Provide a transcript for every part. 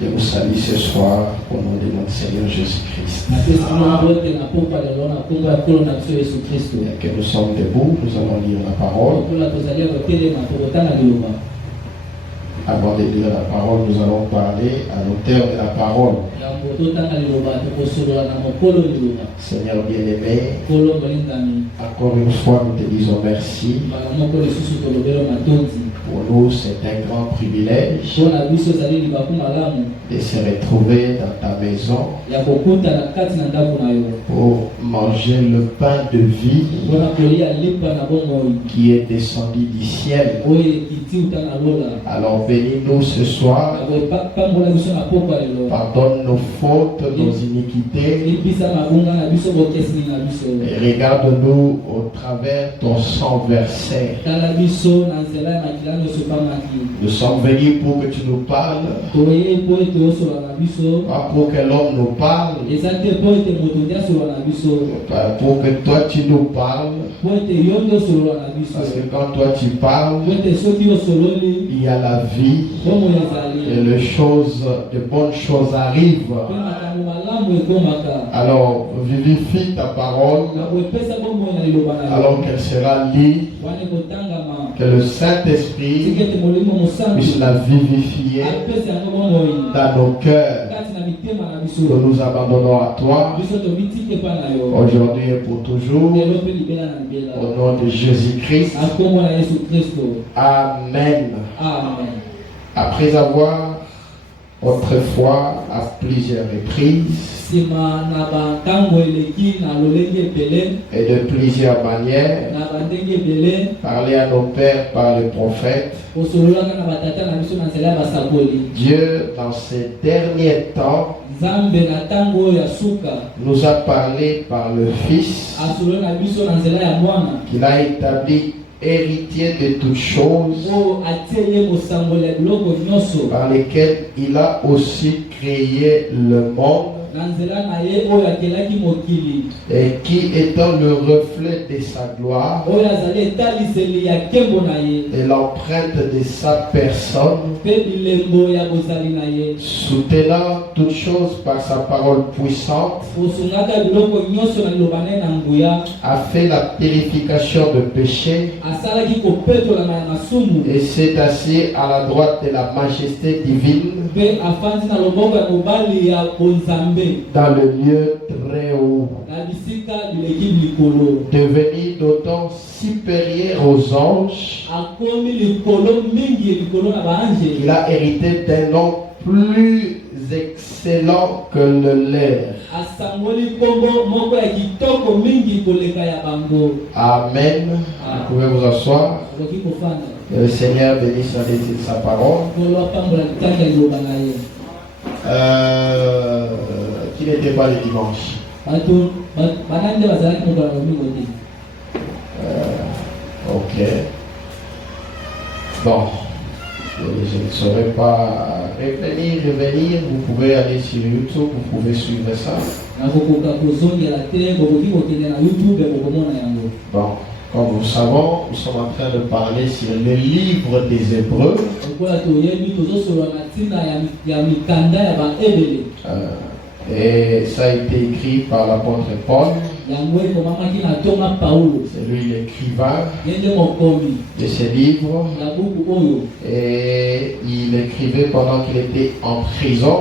Je vous salue ce soir au nom de notre Seigneur Jésus-Christ. Et que nous sommes debout, nous allons lire la parole. Avant de lire la parole, nous allons parler à l'auteur de la parole. Seigneur bien-aimé, encore une fois nous te disons merci. Pour nous, c'est un grand privilège de se retrouver dans ta maison pour manger le pain de vie qui est descendu du ciel. Alors bénis-nous ce soir, pardonne nos fautes, nos iniquités, et regarde-nous au travers ton sang versé. Nous sommes venus pour que tu nous parles, pas pour que l'homme nous parle, pour que toi tu nous parles, parce que quand toi tu parles, il y a la vie et de bonnes choses arrivent. Alors vivifie ta parole alors qu'elle sera lue, que le Saint-Esprit puisse la vivifier dans nos cœurs. Nous nous abandonnons à toi aujourd'hui et pour toujours au nom de Jésus-Christ. Amen. Après avoir autrefois à plusieurs reprises et de plusieurs manières parler à nos pères par les prophètes, Dieu dans ces derniers temps nous a parlé par le Fils qu'il a établi héritier de toutes choses, par lesquelles il a aussi créé le monde, et qui étant le reflet de sa gloire et l'empreinte de sa personne, soutenant toutes choses par sa parole puissante, a fait la purification de péché et s'est assis à la droite de la majesté divine dans le lieu très haut, devenu d'autant supérieur aux anges qu'il a hérité d'un nom plus excellent que le leur. Amen. Vous pouvez vous asseoir. Que le Seigneur bénisse sa parole. Qui n'était pas le dimanche. Ok. Bon. Je ne saurais pas revenir. Vous pouvez aller sur YouTube, vous pouvez suivre ça. Bon. Comme nous savons, nous sommes en train de parler sur le livre des Hébreux. Et ça a été écrit par l'apôtre Paul. C'est lui l'écrivain de ces livres. Et il écrivait pendant qu'il était en prison.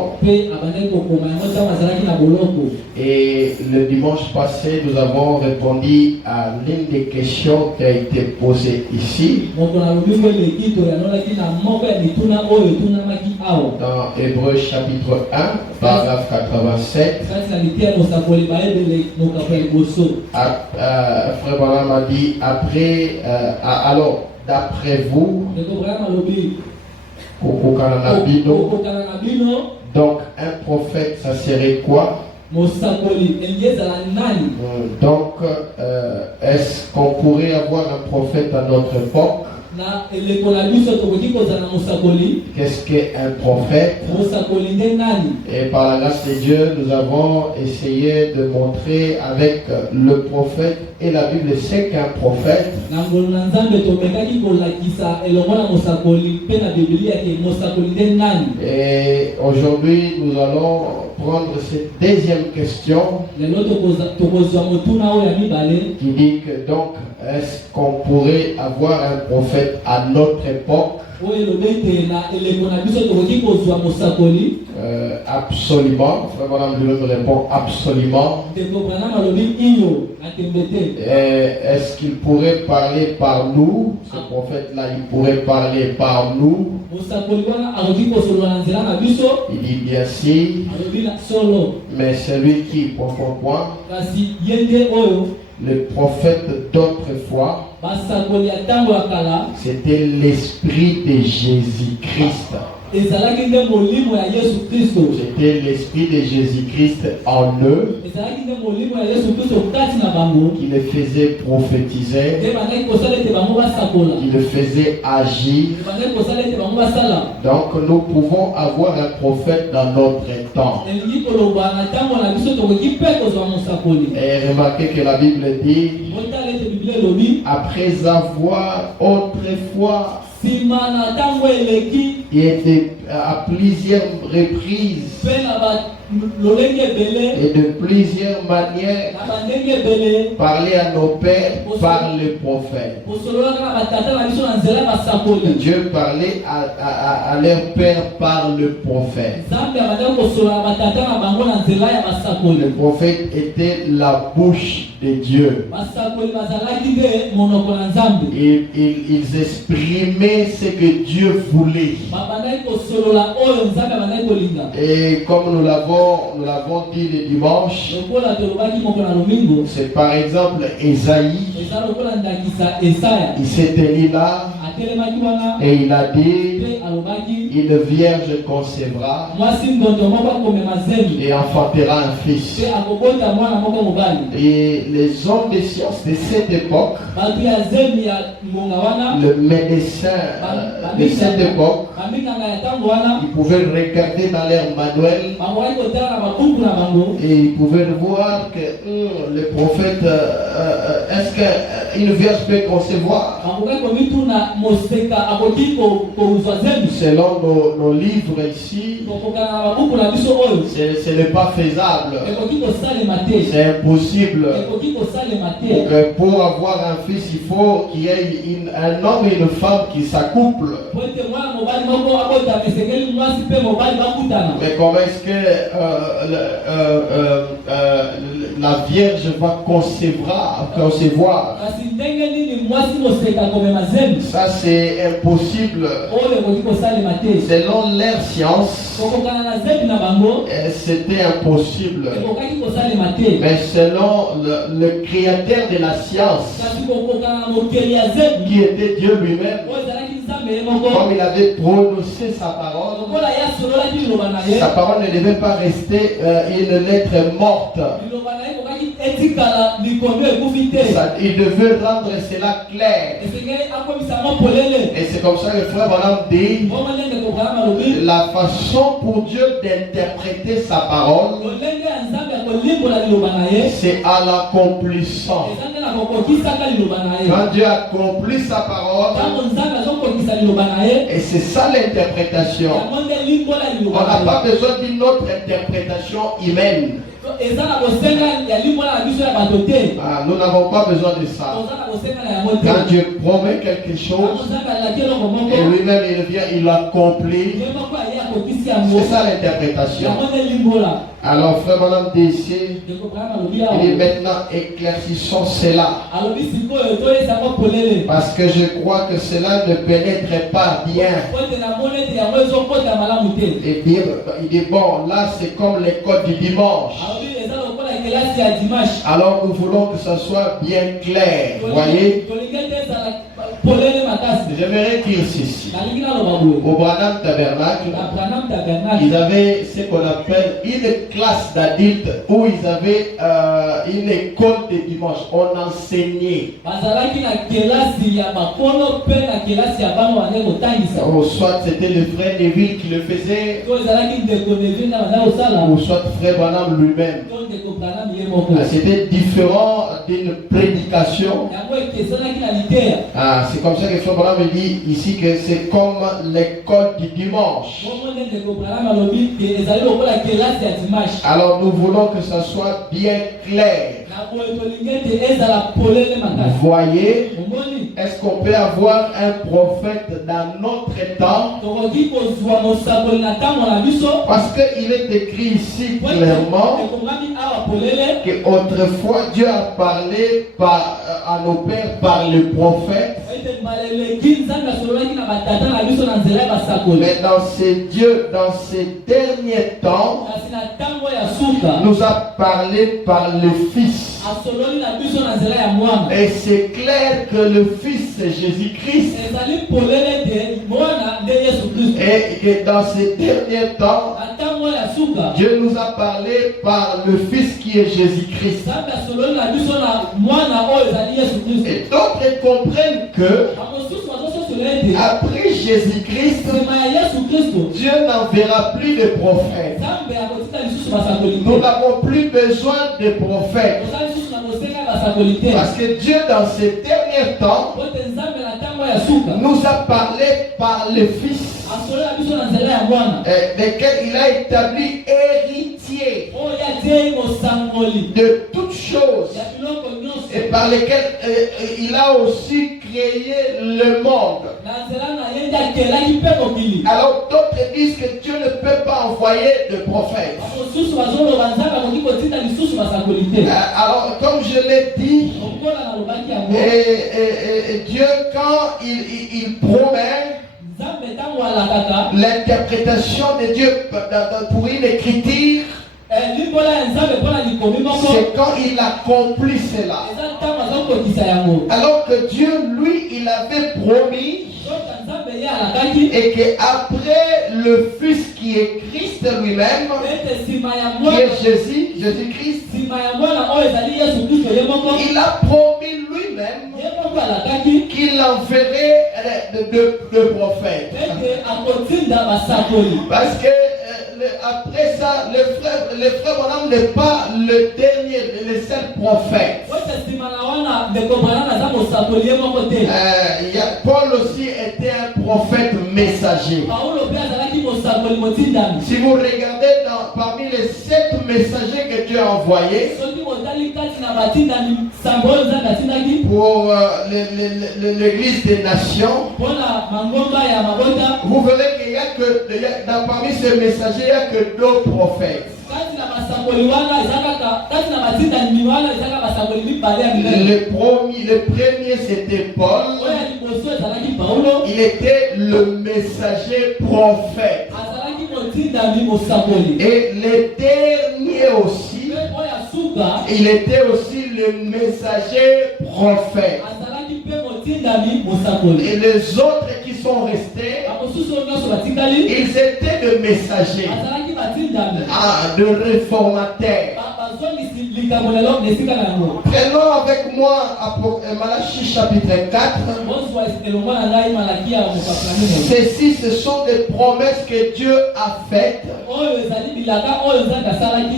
Et le dimanche passé, nous avons répondu à l'une des questions qui a été posée ici. Dans Hébreux chapitre 1, paragraphe 87. Frère Branham a dit alors d'après vous, donc un prophète ça serait quoi? Donc est-ce qu'on pourrait avoir un prophète à notre époque? Qu'est-ce qu'un prophète? Et par la grâce de Dieu, nous avons essayé de montrer avec le prophète et la Bible, c'est qu'un prophète. Et aujourd'hui, nous allons prendre cette deuxième question qui dit que donc, est-ce qu'on pourrait avoir un prophète à notre époque? Absolument. Frère Branham lui répond absolument. Est-ce qu'il pourrait parler par nous? Ce prophète-là, il pourrait parler par nous. Il dit bien si. Mais celui qui, point. Le prophète d'autrefois, c'était l'esprit de Jésus-Christ. C'était l'esprit de Jésus-Christ en eux qui le faisait prophétiser, qui le faisait agir. Donc nous pouvons avoir un prophète dans notre temps. Et remarquez que la Bible dit, après avoir autrefois et à plusieurs reprises et de plusieurs manières parler à nos pères par le prophète. Dieu parlait à leur père par le prophète. Le prophète était la bouche de Dieu. Ils exprimaient ce que Dieu voulait. Et comme nous l'avons dit le dimanche, c'est par exemple Esaïe. Il s'est tenu là et il a dit, une vierge concevra et enfantera un fils. Et les hommes de science de cette époque, le médecin de cette époque, ils pouvaient regarder dans leur manuel et ils pouvaient voir que le prophète, est-ce qu'une vierge peut concevoir? Selon nos livres ici, ce n'est pas faisable. C'est impossible. Pour avoir un fils, il faut qu'il y ait un homme et une femme qui s'accouplent. Mais comment est-ce que la Vierge va concevoir? Ça c'est impossible. Selon leur science, c'était impossible. Mais selon le créateur de la science, qui était Dieu lui-même, comme il avait prononcé sa parole ne devait pas rester une lettre morte. Il devait rendre cela clair. Et c'est comme ça que le frère Branham dit, la façon pour Dieu d'interpréter sa parole, c'est à l'accomplissant. Quand Dieu accomplit sa parole, et c'est ça l'interprétation. On n'a pas besoin d'une autre interprétation humaine. Nous n'avons pas besoin de ça. Quand Dieu promet quelque chose et lui-même il vient, il l'accomplit. C'est ça l'interprétation. Alors frère Madame DC, il est maintenant éclaircissons cela. Parce que je crois que cela ne pénètre pas bien. Et dire, il dit bon, là c'est comme les codes du dimanche. Alors nous voulons que ça soit bien clair. Voyez? J'aimerais dire ceci. Au Branham Tabernacle, ils avaient ce qu'on appelle une classe d'adultes où ils avaient une école de dimanche. On enseignait. Soit c'était le frère Neville qui le faisait, ou soit frère Branham lui-même. C'était différent d'une prédication. C'est comme ça que frère Branham me dit ici que c'est comme l'école du dimanche. Alors nous voulons que ça soit bien clair. Vous voyez, est-ce qu'on peut avoir un prophète dans notre temps? Parce qu'il est écrit ici clairement qu'autrefois Dieu a parlé à nos pères par le prophète. Mais dans ces derniers temps, nous a parlé par le Fils. Et c'est clair que le Fils c'est Jésus-Christ. Et que dans ces derniers temps, Dieu nous a parlé par le Fils qui est Jésus-Christ. Et d'autres comprennent que après Jésus-Christ, Dieu n'enverra plus de prophètes. Nous n'avons plus besoin de prophètes. Parce que Dieu, dans ces derniers temps, nous a parlé par le Fils, desquels il a établi héritier de toutes choses, et par lesquels il a aussi créé le monde. Alors d'autres disent que Dieu ne peut pas envoyer de prophètes. Alors comme je l'ai dit, Dieu quand il promet l'interprétation de Dieu pour une écriture, c'est quand il accomplit cela. Alors que Dieu, lui, il avait promis, et qu'après le Fils qui est Christ lui-même, qui est Jésus-Christ, il a promis lui-même qu'il enverrait de prophètes. Parce que après ça, le frère Branham n'est pas le dernier, le seul prophète. Paul aussi était un prophète messager. Si vous regardez parmi les 7 messagers que Dieu a envoyés pour l'église des nations, vous verrez qu'il y a que parmi ces messagers, il n'y a que 2 prophètes. Le premier c'était Paul. Il était le messager prophète. Et le dernier aussi, il était aussi le messager prophète. Et les autres qui sont restés, ils étaient de messagers, de réformateurs. Prenons avec moi Malachie chapitre 4. Ceci, ce sont des promesses que Dieu a faites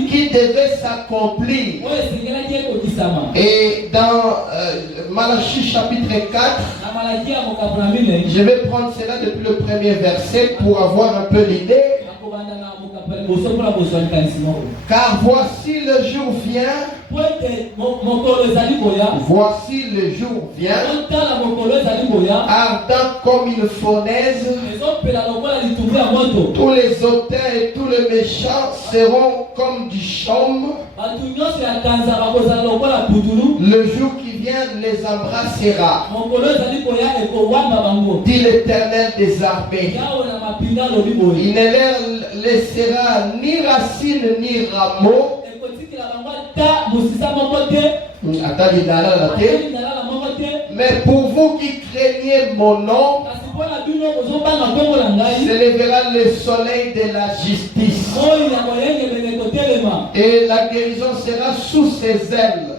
qui devaient s'accomplir. Et dans Malachie chapitre 4, je vais prendre cela depuis le premier verset pour avoir un peu l'idée. Car voici le jour vient. Voici le jour vient. Ardent comme une fournaise. Tous les auteurs et tous les méchants seront comme du chaume. Le jour qui vient les embrassera. Dit l'Éternel des armées. Il ne leur laissera ni racine ni rameau. Mais pour vous qui craignez mon nom, s'élèvera le soleil de la justice. Et la guérison sera sous ses ailes.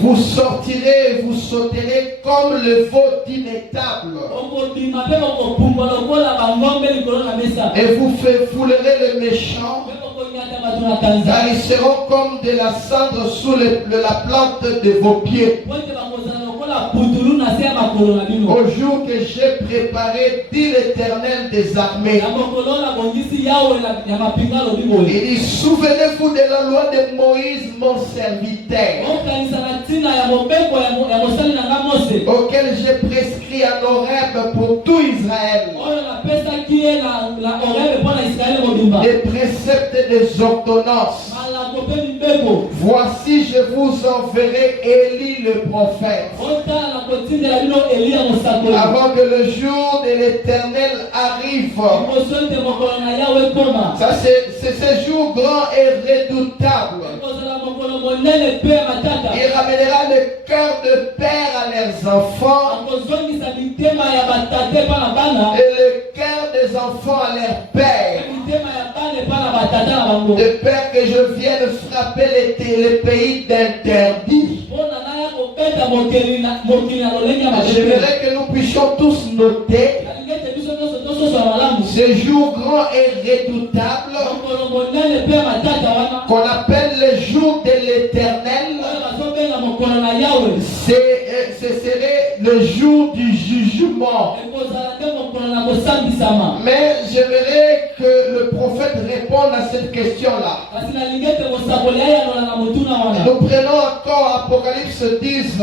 Vous sortirez et vous sauterez comme le veau d'inétable. Et vous foulerez le méchant, car ils seront comme de la cendre sous la plante de vos pieds. Au jour que j'ai préparé, dit l'Éternel des armées. Il dit, souvenez-vous de la loi de Moïse, mon serviteur, auquel j'ai prescrit un horaire pour tout Israël, des préceptes et des ordonnances. Voici, je vous enverrai Élie le prophète, avant que le jour de l'Éternel arrive. Ça, c'est ce jour grand et redoutable. Il ramènera le cœur de père à leurs enfants et le cœur des enfants à leur père, de peur que je vienne frapper les pays d'interdit. J'aimerais que nous puissions tous noter ce jour grand et redoutable qu'on appelle le jour de l'Éternel. Ce serait le jour du jugement. Mais j'aimerais que le prophète réponde à cette question-là. Nous prenons encore Apocalypse 10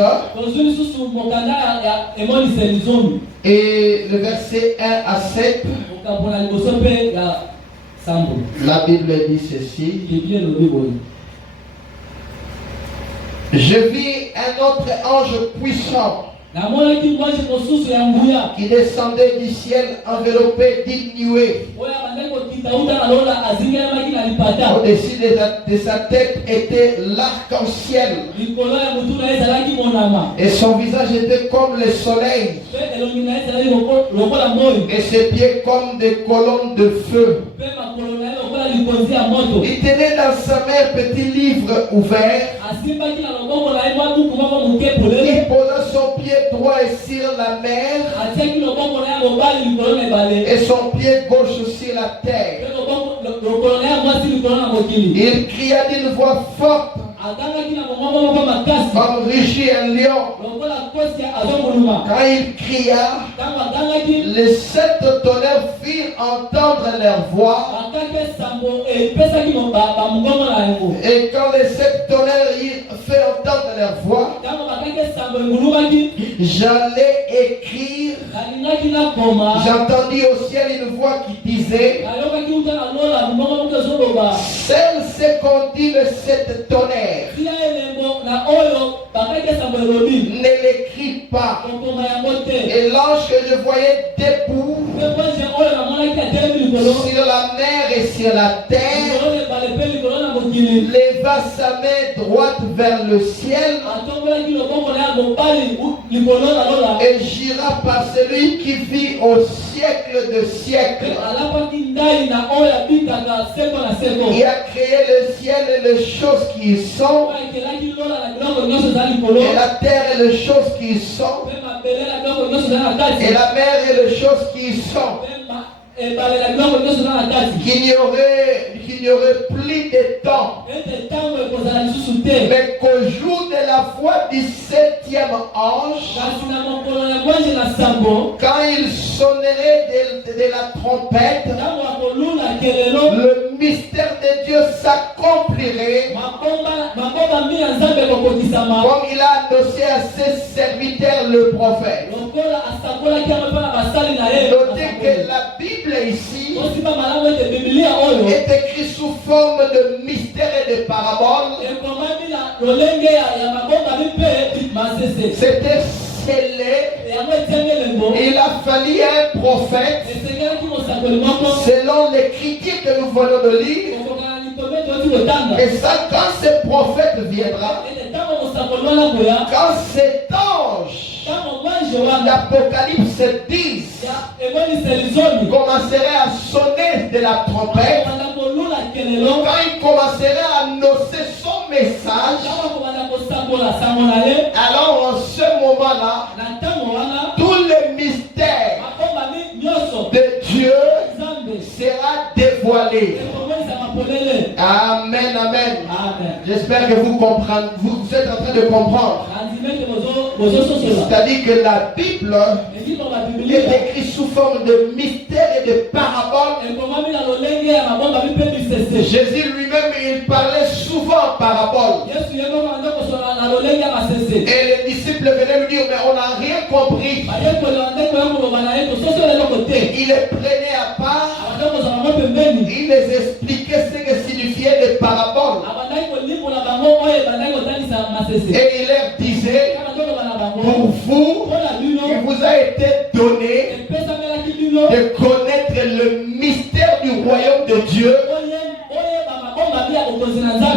et le verset 1 à 7. La Bible dit ceci. Je vis un autre ange puissant qui descendait du ciel enveloppé d'une nuée. Au-dessus de sa tête était l'arc-en-ciel. Et son visage était comme le soleil. Et ses pieds comme des colonnes de feu. Il tenait dans sa main un petit livre ouvert. Il posa son pied droit sur la mer et son pied gauche sur la terre. Il cria d'une voix forte comme rugit un lion. Quand il cria, les 7 tonnerres firent entendre leur voix. Et quand les 7 tonnerres fait entendre leur voix, j'allais écrire. J'entendis au ciel une voix qui disait, celle c'est qu'on dit le 7 tonnerres. Ne l'écris pas. Et l'ange que je voyais debout sur la mer et sur la terre leva sa main droite vers le ciel et jura par celui qui vit au siècle de siècles, qui a créé le ciel et les choses qui y sont, et la terre et les choses qui y sont, et la mer et les choses qui y sont, qu'il n'y aurait plus de temps, mais qu'au jour de la voix du 7e ange, quand il sonnerait de la trompette, le mystère de Dieu s'accomplirait comme il a annoncé à ses serviteurs le prophète. Notez que la Bible ici est écrite sous forme de mystère et de parabole. C'était scellé. Il a fallu un prophète selon les critiques que nous venons de lire. Et ça, quand ce prophète viendra, Quand cet ange d'Apocalypse 10 commencerait à sonner de la trompette, quand il commencerait à annoncer son message, alors en ce moment-là, tout le mystère de Dieu sera dévoilé. Amen, amen. J'espère que vous comprenez, vous êtes en train de comprendre. C'est-à-dire que la Bible est écrite sous forme de mystère et de parabole. Jésus lui-même, il parlait souvent en parabole. Et les disciples venaient lui dire, mais on n'a rien compris. Il les prenait à part. Il les expliquait ce que signifiait les paraboles. Et il leur disait, pour vous, il vous a été donné de connaître le mystère du royaume de Dieu,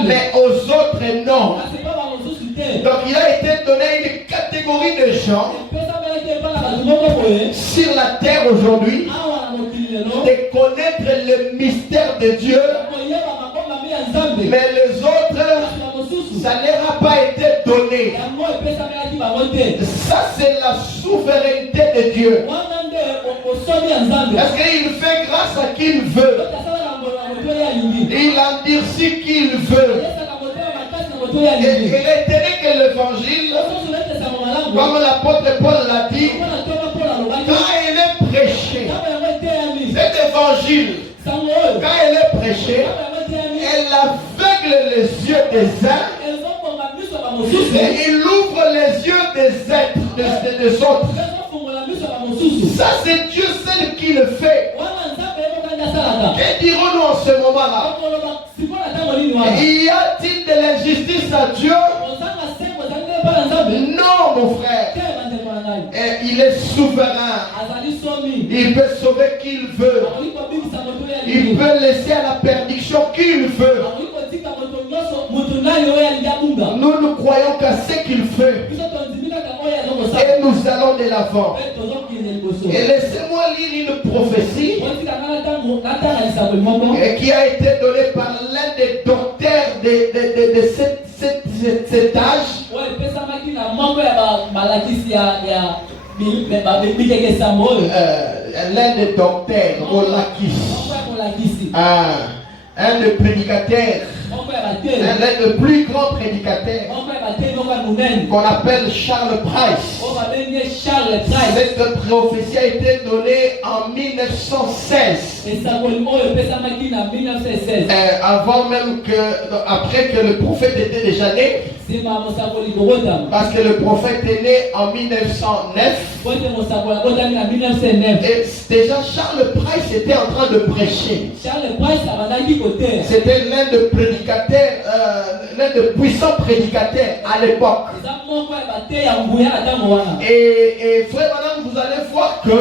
mais aux autres non. Donc il a été donné une catégorie de gens sur la terre aujourd'hui de connaître le mystère de Dieu, mais les autres, ça ne leur a pas été donné. Ça, c'est la souveraineté de Dieu. Parce qu'il fait grâce à qui il veut. Il endurcit qui il veut. Et il est étonné que l'évangile, comme l'apôtre Paul l'a dit, quand il est prêché, cet évangile, quand elle est prêchée, elle aveugle les yeux des uns et il ouvre les yeux des autres. Ça, c'est Dieu seul qui le fait. Que dirons-nous en ce moment-là? Y a-t-il de l'injustice à Dieu? Non, mon frère. Et il est souverain. Il peut sauver qui il veut. Il peut laisser à la perdition qui il veut. Nous croyons qu'à ce qu'il fait. Et nous allons de l'avant. Et laissez-moi lire une prophétie qui a été donnée par l'un des docteurs de cet âge. L'un des docteurs, Olakis. Un des prédicateurs, l'un des plus grands prédicateurs, qu'on appelle Charles Price. Cette prophétie a été donnée en 1916. Avant même que, après que le prophète était déjà né. Parce que le prophète est né en 1909. Et déjà Charles Price était en train de prêcher. C'était l'un des prédicateurs, l'un des puissants prédicateurs à l'époque. Et frère madame, vous allez voir que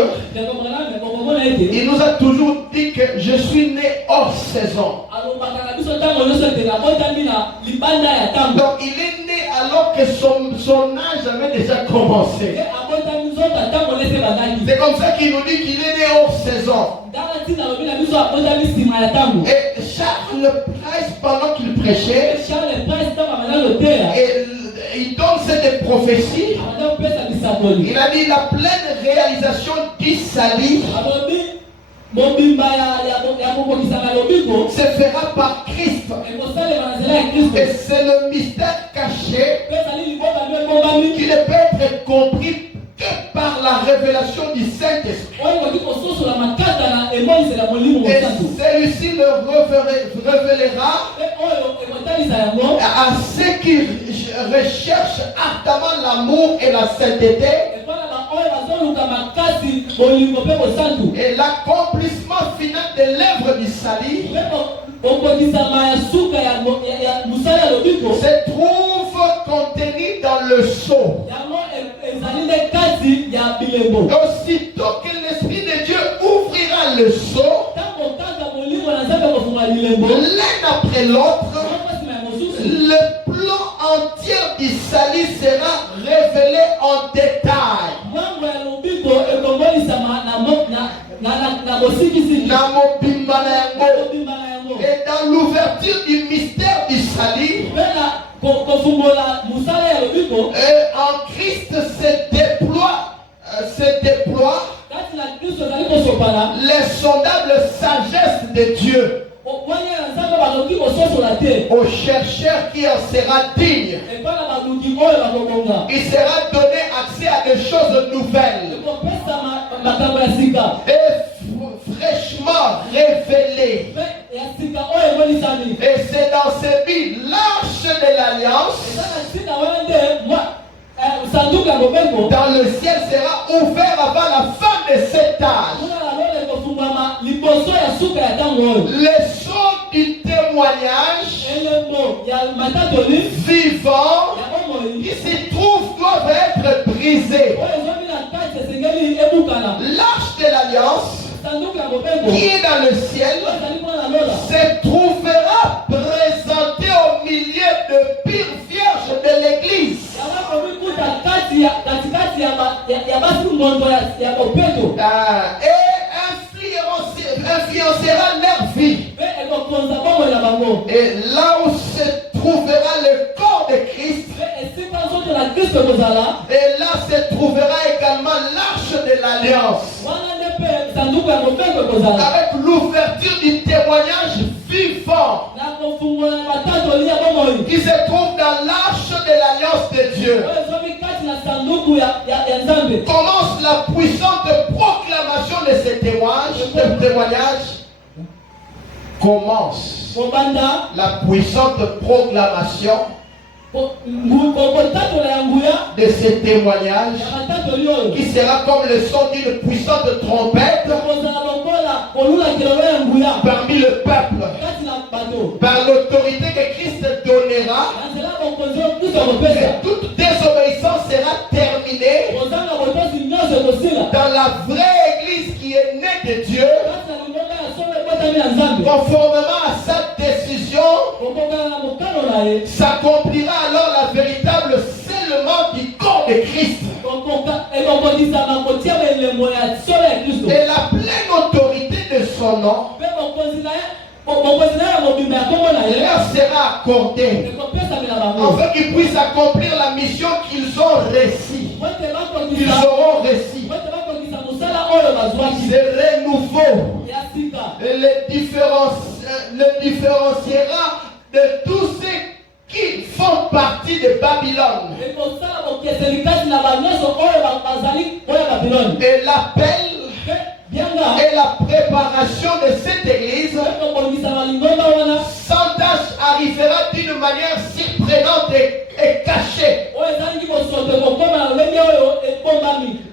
il nous a toujours dit que je suis né hors saison. Donc il est né alors que son âge avait déjà commencé. C'est comme ça qu'il nous dit qu'il est né hors saison. Et Charles Price, pendant qu'il prêchait, il donne cette prophétie. Il a dit la pleine réalisation d'Isali se fera par Christ. Et c'est le mystère caché qui ne peut être compris que par la révélation du Saint-Esprit. Et celui-ci le révélera à ceux qui recherchent ardemment l'amour et la sainteté. Et l'accomplissement final de l'œuvre du salut se trouve contenu dans le sceau. Aussitôt que l'Esprit de Dieu ouvrira le sceau, l'un après l'autre, le plan entier du salut sera révélé en détail. Et dans l'ouverture du mystère du salut, en Christ se déploie l'insondable sagesse de Dieu au chercheur qui en sera digne. Il sera donné accès à des choses nouvelles et fraîchement révélées. Et c'est dans ce but l'arche de l'alliance dans le ciel sera ouvert avant la fin de cet âge. Les sons du témoignage vivant qui s'y trouvent doivent être brisés. L'arche de l'alliance qui est dans le ciel se trouvera présenté au milieu de pires vierges de l'église. Et influencera leur vie. Et là où se trouvera le corps de Christ, et là se trouvera également l'arche de l'alliance, avec l'ouverture du témoignage vivant qui se trouve dans l'arche de l'alliance de Dieu. Commence la puissante proclamation de ces témoignages. Commence la puissante proclamation de ces témoignages qui sera comme le son d'une puissante trompette parmi le peuple, par l'autorité que Christ donnera. Et toute désobéissance sera terminée dans la vraie église qui est née de Dieu, conformément à sa décision. S'accomplira alors la véritable scellement du corps de Christ et la pleine autorité de son nom leur sera accordée afin qu'ils puissent accomplir la mission qu'ils ont reçue. Ils auront reçu. Ce renouveau le différenciera de tous ceux qui font partie de Babylone. Et l'appel et la préparation de cette église sans tâche arrivera d'une manière surprenante et cachée.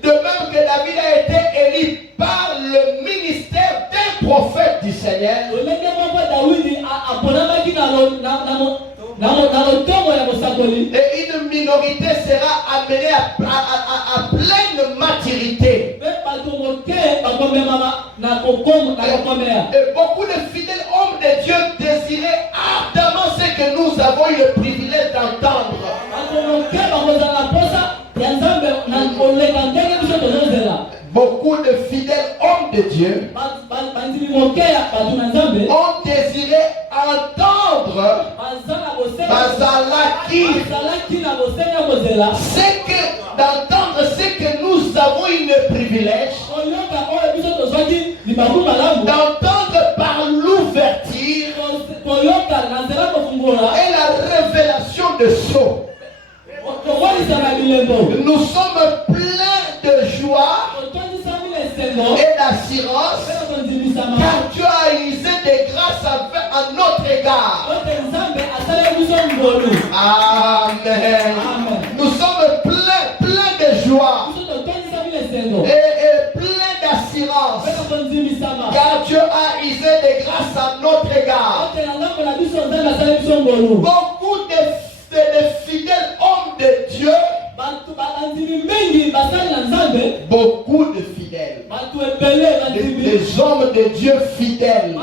De même que David a été élu par le ministère d'un prophète du Seigneur, et une minorité sera amenée à pleine maturité. Et beaucoup de fidèles hommes de Dieu désiraient ardemment ce que nous avons eu le privilège d'entendre. Beaucoup de fidèles hommes de Dieu ont désiré entendre d'entendre ce que nous avons eu le privilège d'entendre par l'ouverture et la révélation de sceaux. Nous sommes pleins de joie et d'assurance car Dieu a usé des grâces à notre égard. Amen. Nous sommes pleins de joie et pleins d'assurance car Dieu a usé des grâces à notre égard. Beaucoup de fidèles hommes de Dieu, beaucoup de fidèles, des hommes de Dieu fidèles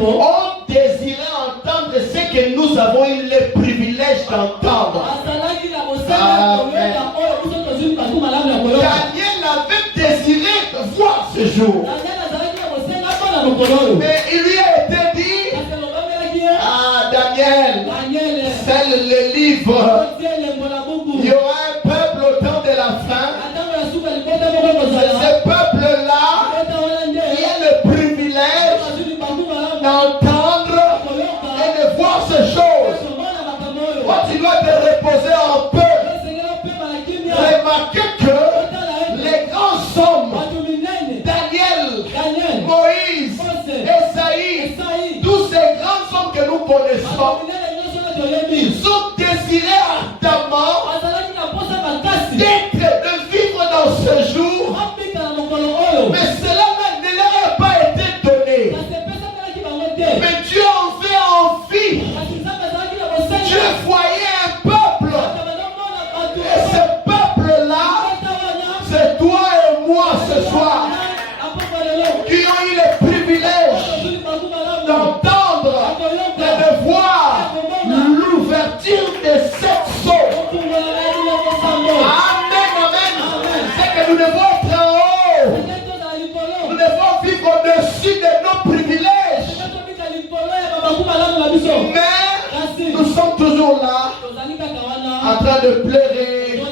ont désiré entendre ce que nous avons eu le privilège privilège d'entendre. Amen. Daniel avait désiré voir ce jour. Mais il lui a été dit, Daniel, scelle le livre. Il y aura un peuple au temps de la fin. Ce peuple-là, qui a le privilège d'entendre et de voir ces choses. Quand tu dois te reposer un peu, remarquez que les grands hommes, Daniel, Moïse, Esaïe, tous ces grands hommes que nous connaissons, ils ont désiré ardemment d'être, de vivre dans ce jour, mais cela ne leur a pas été donné. Mais Dieu en fait envie. Dieu voyait un peuple. Et ce peuple-là, c'est toi et moi ce soir qui ont eu le privilège d'entendre et de voir l'ouverture de cette sceaux. Amen, amen. C'est que nous devons être en haut. Nous devons vivre au-dessus de nos privilèges. Mais nous sommes toujours là, en train de pleurer,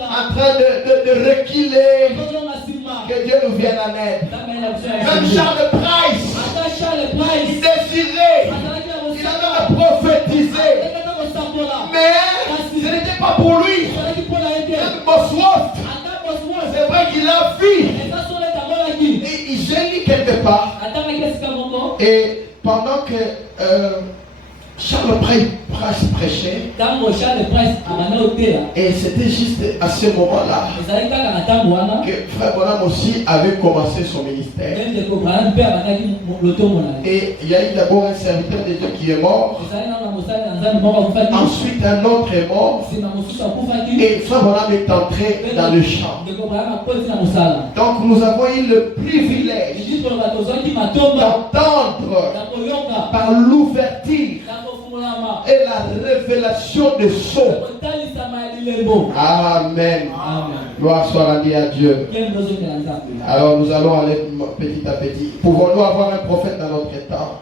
en train de reculer. Que Dieu nous vienne en aide. Même Charles Price, il désirait, il avait prophétisé. Mais ce n'était pas pour lui. Même Bosworth, c'est vrai qu'il a vu. Et j'ai lu quelque part. Et pendant que Charles Price prêchait, et c'était juste à ce moment-là que Frère Branham aussi avait commencé son ministère. Et il y a eu d'abord un serviteur de Dieu qui est mort. Ensuite un autre est mort. Et Frère Branham est entré dans le champ. Donc nous avons eu le privilège d'entendre par l'ouverture et la révélation de sceaux. Amen. Gloire soit rendue à Dieu. Alors nous allons aller petit à petit. Pouvons-nous avoir un prophète dans notre temps?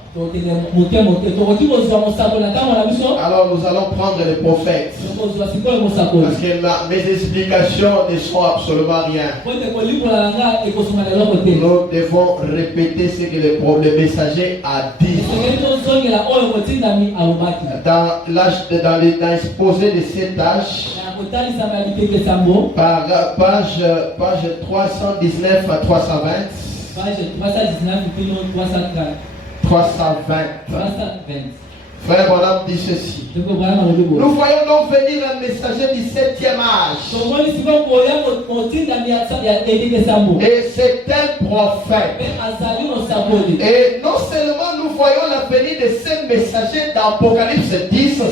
Alors nous allons prendre les prophètes. Parce que mes explications ne sont absolument rien. Nous devons répéter ce que le messager a dit. Dans l'exposé de ces tâches, par page 319 à 320. Page 320. Frère Branham dit ceci. Nous voyons donc venir un messager du 7e âge. Et c'est un prophète. Et non seulement nous voyons la venue de ce messager dans Apocalypse 10, 7.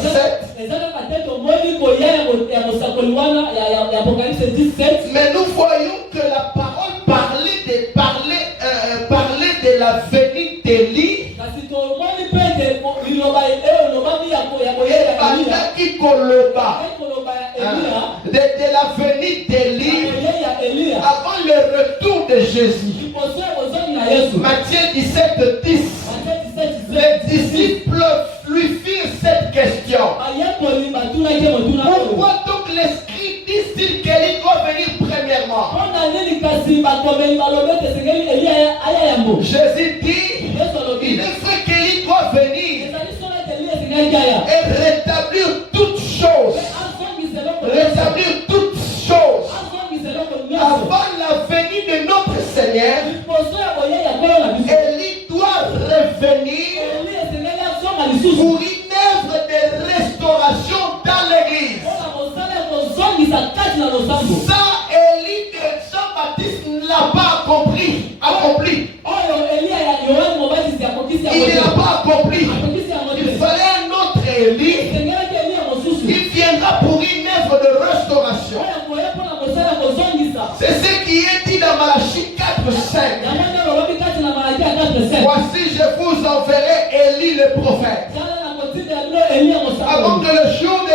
Mais nous voyons que la parole parlait de la venue d'Élie. De la venue d'Élie avant le retour de Jésus. Matthieu 17, 10. Les disciples lui firent cette question. Pourquoi donc les scribes disent-ils qu'Élie doit venir premièrement? Jésus dit, il est vrai qu'Élie doit venir et rétablir toutes choses. Rétablir toutes choses avant la venue de notre Seigneur. Élie doit revenir pour une œuvre de restauration dans l'église. Ça, Élie de Jean-Baptiste ne l'a pas accompli. Il ne l'a pas accompli. Il fallait un autre Élie. Il viendra pour une œuvre de restauration. C'est ce qui est dit dans Malachie 4, 5. Voici, je vous enverrai Élie le prophète. Avant que le jour de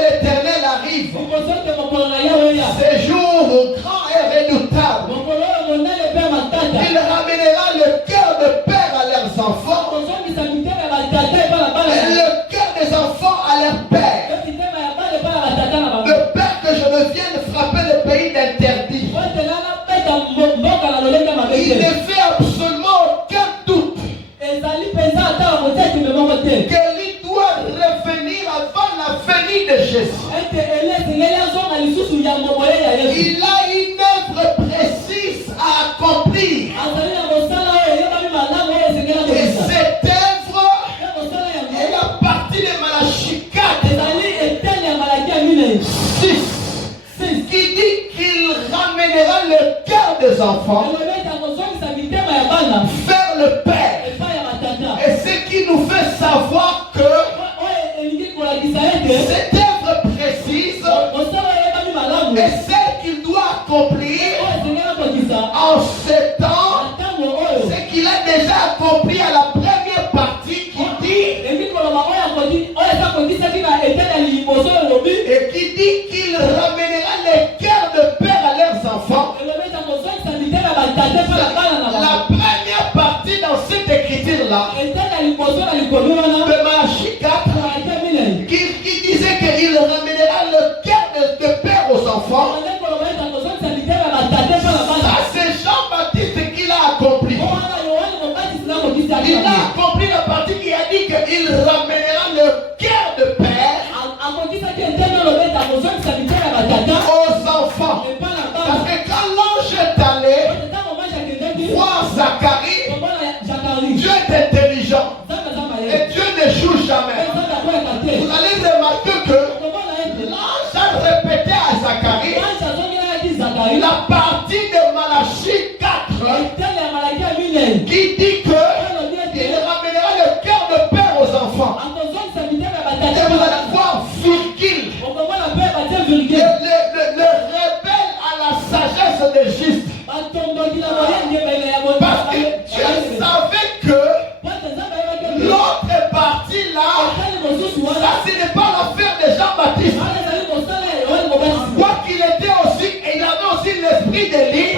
qu'Élie doit revenir avant la venue de Jésus. Il a une œuvre précise à accomplir. Et cette œuvre est la partie de Malachie 4, 6, qui dit qu'il ramènera le cœur des enfants vers le Père. Et ce qui nous fait savoir que cette œuvre précise est celle qu'il doit accomplir en ce temps, ce qu'il a déjà accompli à la première partie qui dit et qui dit qu'il ramènera les cœurs de père à leurs enfants. La première partie dans cette écriture-là de Malachie 4 qui disait qu'il ramènera le cœur de père aux enfants. Ça, c'est Jean-Baptiste qui l'a accompli. Il a accompli la partie qui a dit qu'il ramènera le cœur de père aux enfants. Parce que quand l'ange est allé voir Zacharie, Dieu est intelligent et Dieu n'échoue jamais. Vous allez remarquer que l'ange a répété à Zacharie la partie de Malachie 4 qui dit que il ramènera le cœur de père aux enfants. Et vous allez voir virgule. Le rebelle à la sagesse des justes. Parce que Dieu savait que l'autre partie là, ça ce n'est pas l'affaire de Jean-Baptiste. Quoi qu'il était aussi, il avait aussi l'esprit d'Élie.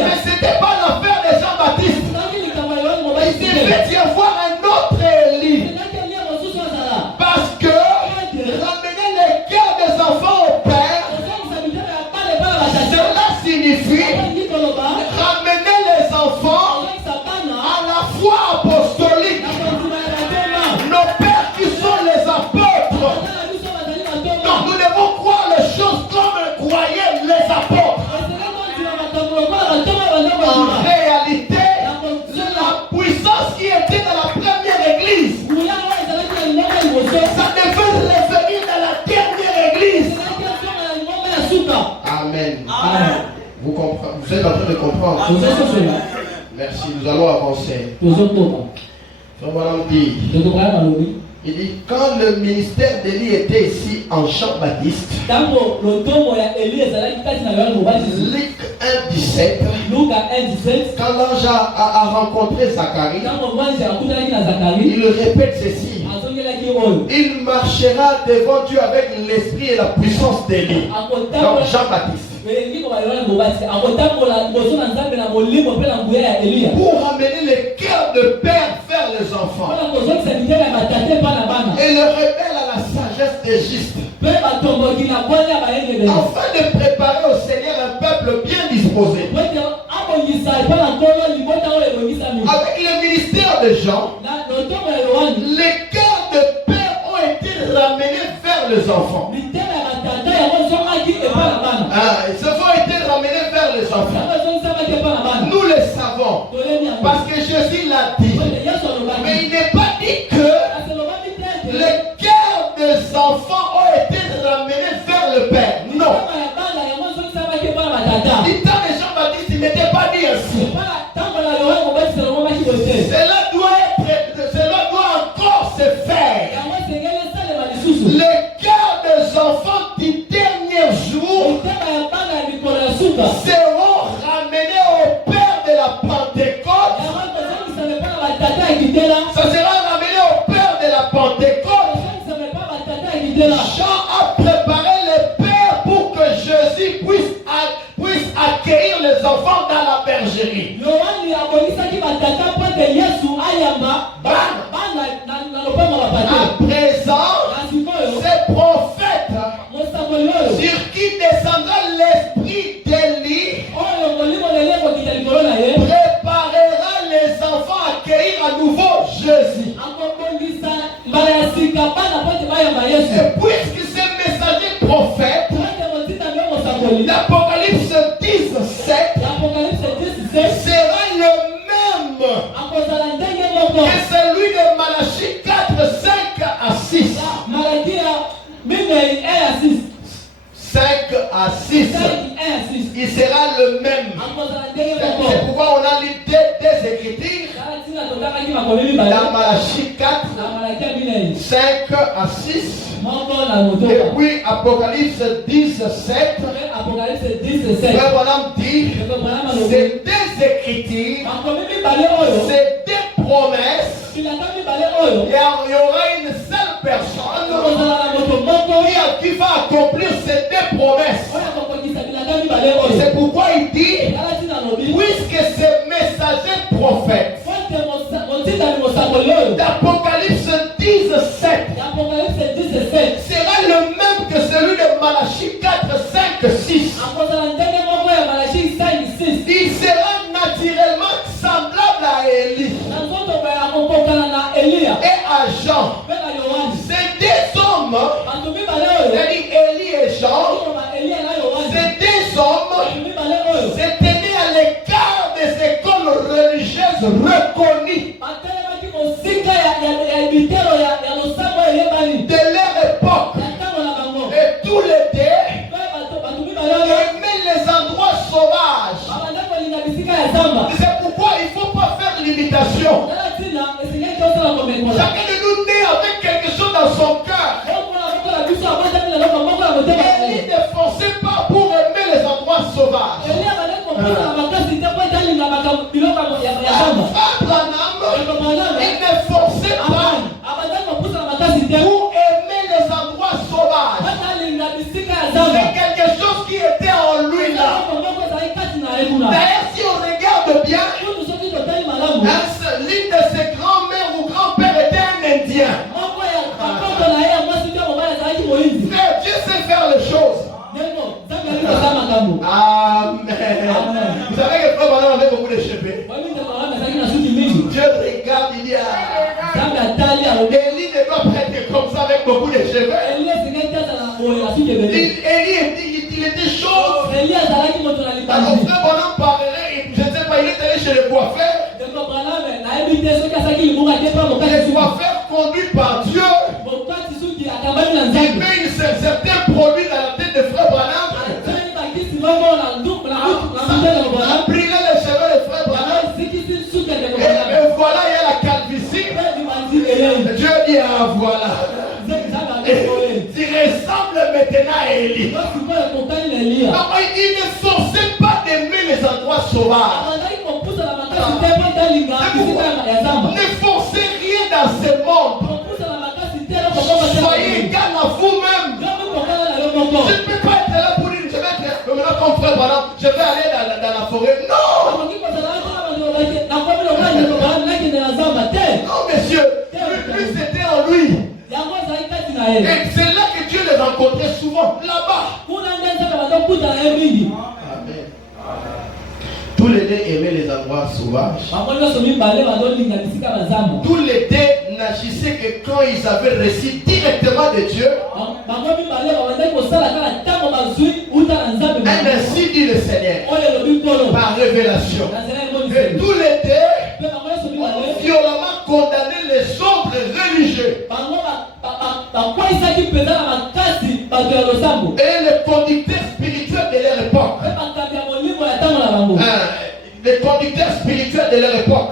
Mais ce n'était pas l'affaire de Jean-Baptiste. Il devait y avoir un autre Élie. Parce que ramener les cœurs des enfants au Père, cela signifie ramener les enfants à la foi apostolique. Nos pères qui sont les apôtres. Donc nous devons croire les choses comme croyaient les apôtres. En réalité, la puissance qui était dans la première église, ça devait revenir dans la dernière église. Amen. Amen. Vous êtes en train de comprendre. Merci, nous allons avancer. Il dit, quand le ministère d'Élie était ici en Jean-Baptiste, Luc 1,17, quand l'ange a rencontré Zacharie, il répète ceci: il marchera devant Dieu avec l'esprit et la puissance d'Élie. Donc Jean-Baptiste. Pour ramener les cœurs de père vers les enfants. Et le rebelle à la sagesse des justes. Afin de préparer au Seigneur un peuple bien disposé. Avec le ministère de Jean, les cœurs de père ont été ramenés vers les enfants. Ils ont été ramenés vers les enfants. Nous le savons. Parce que Jésus l'a dit. Mais il n'est pas dit que les cœurs des enfants ont été ramenés vers le Père. Non. Du temps de Jean-Baptiste, il n'était pas dit ainsi. Cela doit encore se faire. Les cœurs des enfants du dernier jour seront ramenés au Père de la Pentecôte. Ça sera ramené au Père de la Pentecôte. Jean a préparé les pères pour que Jésus puisse accueillir les enfants dans la bergerie. À présent, ces prophètes sur qui descendra l'esprit d'Élie préparera les enfants à accueillir à nouveau Jésus. Et puisque ces messagers prophètes, l'Apocalypse 17 sera le même que celui de Malachie 4, 5 à 6. 5 à 6. Il sera le même. C'est pourquoi on a lu des Écritures dans Malachie 4, 5 à 6. Et puis Apocalypse 17. Frère Branham dit, c'est des Écritures, c'est des promesses. Il y aura une seule personne qui va accomplir ces deux promesses. C'est pourquoi il dit, puisque ces messagers prophètes d'Apocalypse 17 sera le même que celui de Malachie 4, 5, 6. Il sera naturellement semblable à Élie et à Jean. C'est des hommes, c'est-à-dire Élie et Jean, c'est des hommes, c'est tenus à l'écart des écoles religieuses reconnues de leur époque. Et tous les deux aimaient les endroits sauvages. C'est pourquoi il ne faut pas faire l'imitation. Chacun de nous naît avec quelque chose dans son cœur. Élie ne forçait pas pour aimer les endroits sauvages. Abraham, il ne forçait pas pour aimer les endroits sauvages. C'est quelque chose qui était en lui là. D'ailleurs, si on regarde bien, l'une de ses grands-mères ou grands-pères était un Indien. Frère, Dieu sait faire les choses. Amen. Vous savez que Frère Branham avait beaucoup de cheveux. Dieu regarde, il y a Élie ne doit pas être comme ça avec beaucoup de cheveux. Il était chaud. Alors Frère Branham parlerait, je ne sais pas, il est allé chez le coiffeur. Les coiffeurs conduits par Dieu. Il met un certain produit dans la tête de Frère Branham. Ça brûlait les cheveux de Frère Branham. Et voilà, il y a la calvitie. Dieu dit, ah voilà. Il ressemble maintenant à Élie. Il ne forçait pas d'aimer les endroits sauvages. Ne forcez rien dans ce monde. Soyez égal à vous-même. Je ne peux pas être là pour dire, je vais être comme Frère Branham, je vais aller dans la forêt. Non! Non, monsieur, plus c'était en lui. Et c'est là que Dieu les rencontrait souvent, là-bas. Amen. Tous les deux aimaient les endroits sauvages. Tous les deux n'agissaient que quand ils avaient reçu directement de Dieu. Et ainsi dit le Seigneur, par révélation. Et tous les deux ont violemment condamné les ordres religieux. Et les conducteurs spirituels de leur époque. Les conducteurs spirituels de leur époque.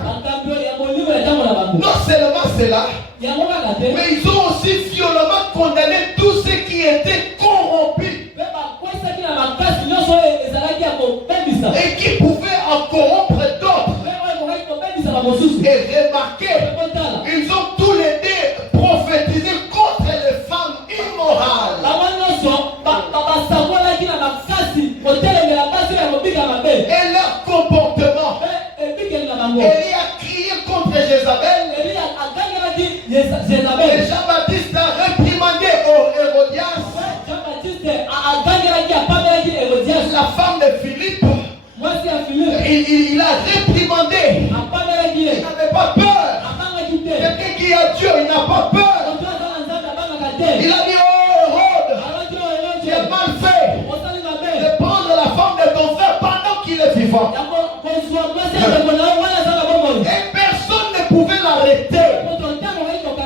Non seulement cela, mais ils ont aussi violemment condamné tous ceux qui étaient corrompus et qui pouvaient en corrompre d'autres. Et remarquez, ils ont tous les deux prophétisé contre les femmes immorales. Et leur comportement. Élie a crié contre Jézabel. Et Jean-Baptiste a réprimandé Hérodias, la femme de Philippe. Il a réprimandé. Il n'avait pas peur. crie à Dieu, il n'a pas peur. Il a dit, oh Hérode, tu as mal fait de prendre la femme de ton frère pendant qu'il est vivant. Et personne ne pouvait l'arrêter.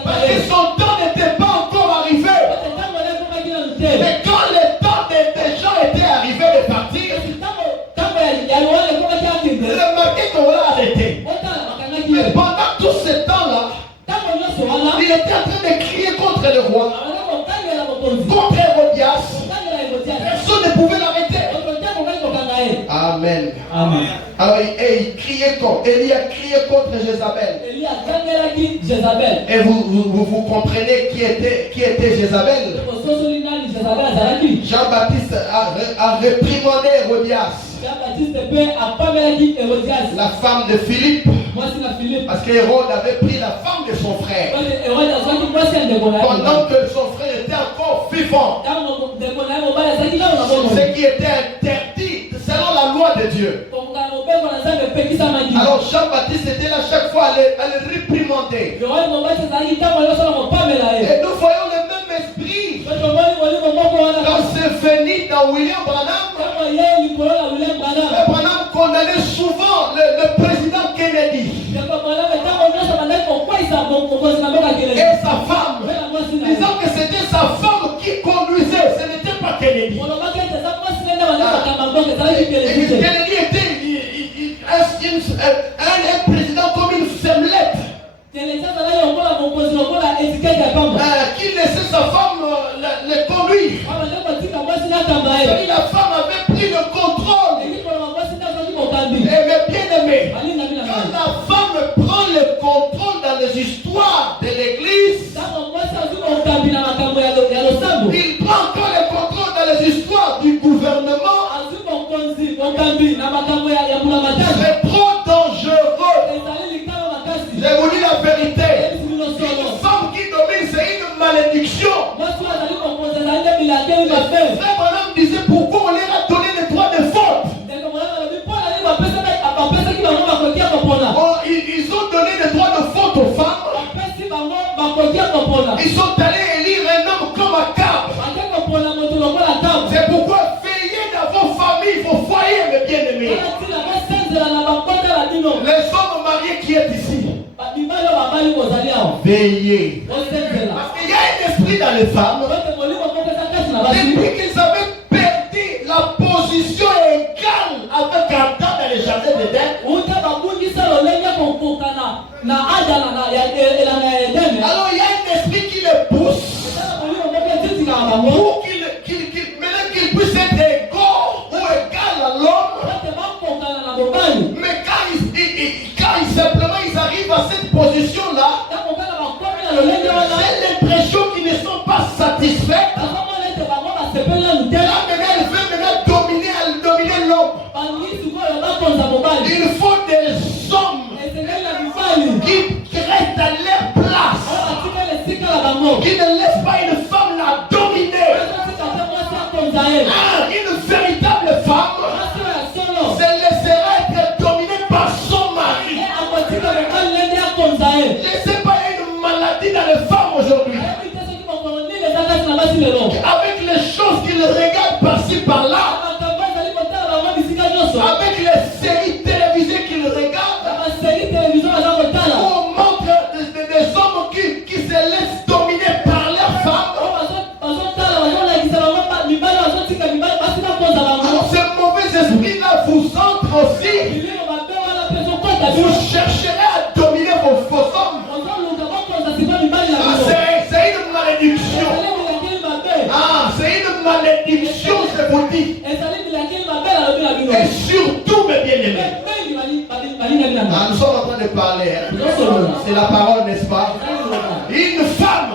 Parce que son temps n'était pas encore arrivé. Mais quand le temps des gens était arrivé de partir, le marqué qu'on l'a arrêté. Mais pendant tout ce temps-là, il était en train de crier contre le roi, contre Hérodias. Personne ne pouvait l'arrêter. Amen. Amen. Alors il criait contre. Élie a crié contre Jézabel. Et vous comprenez qui était Jézabel. Jean-Baptiste a réprimandé Hérodias, la femme de Philippe. Parce qu'Hérode avait pris la femme de son frère pendant que son frère était encore vivant. Ce qui était interdit selon la loi de Dieu. Alors Jean-Baptiste était là chaque fois à le réprimander. Et nous voyons le même esprit quand c'est venu dans William Branham. Branham condamnait souvent le président Kennedy et sa femme, disant que c'était sa femme qui conduisait, ce n'était pas Kennedy. Kennedy était un président comme une femmelette qui laissait sa femme le conduire. Et la femme avait pris le contrôle. Mais bien aimé, quand la femme prend le contrôle dans les histoires de l'église, il prend encore le contrôle dans les histoires du gouvernement. C'est trop dangereux. Je vous dis la vérité. Une femme qui domine, c'est une malédiction. Frère Branham disait pourquoi on leur a donné le droit de vote. Ils ont donné le droit de vote aux femmes. Ils sont allés élire un homme comme Akab. C'est pourquoi veillez dans vos familles, vos foyers, mes bien-aimés. Les hommes mariés qui est ici, veillez. Parce qu'il y a un esprit dans les femmes. Depuis qu'ils avaient perdu la position égale avec Adam dans les jardins d'Éden, alors il y a un esprit qui les pousse pour qu'ils puissent être égaux ou égales à l'homme. Mais quand simplement ils arrivent à cette position-là, c'est l'impression qu'ils ne sont pas satisfaits. Là, elle veut dominer l'homme. Il faut des hommes qui restent à leur place, qui ne laissent pas une femme la dominer. Une véritable femme se laissera être dominée par son mari. Laissez pas une maladie dans les femmes aujourd'hui. Avec les choses qu'ils regardent par-ci par-là, avec les séries télévisées qu'ils regardent, on montre des hommes qui se laissent dominer par leurs femmes. Alors ce mauvais esprit-là vous entre aussi. Vous chercherez à dominer vos hommes. C'est une malédiction. C'est une malédiction, je vous dis. Et surtout, mes bien-aimés, nous sommes en train de parler. C'est la parole, n'est-ce pas? Une femme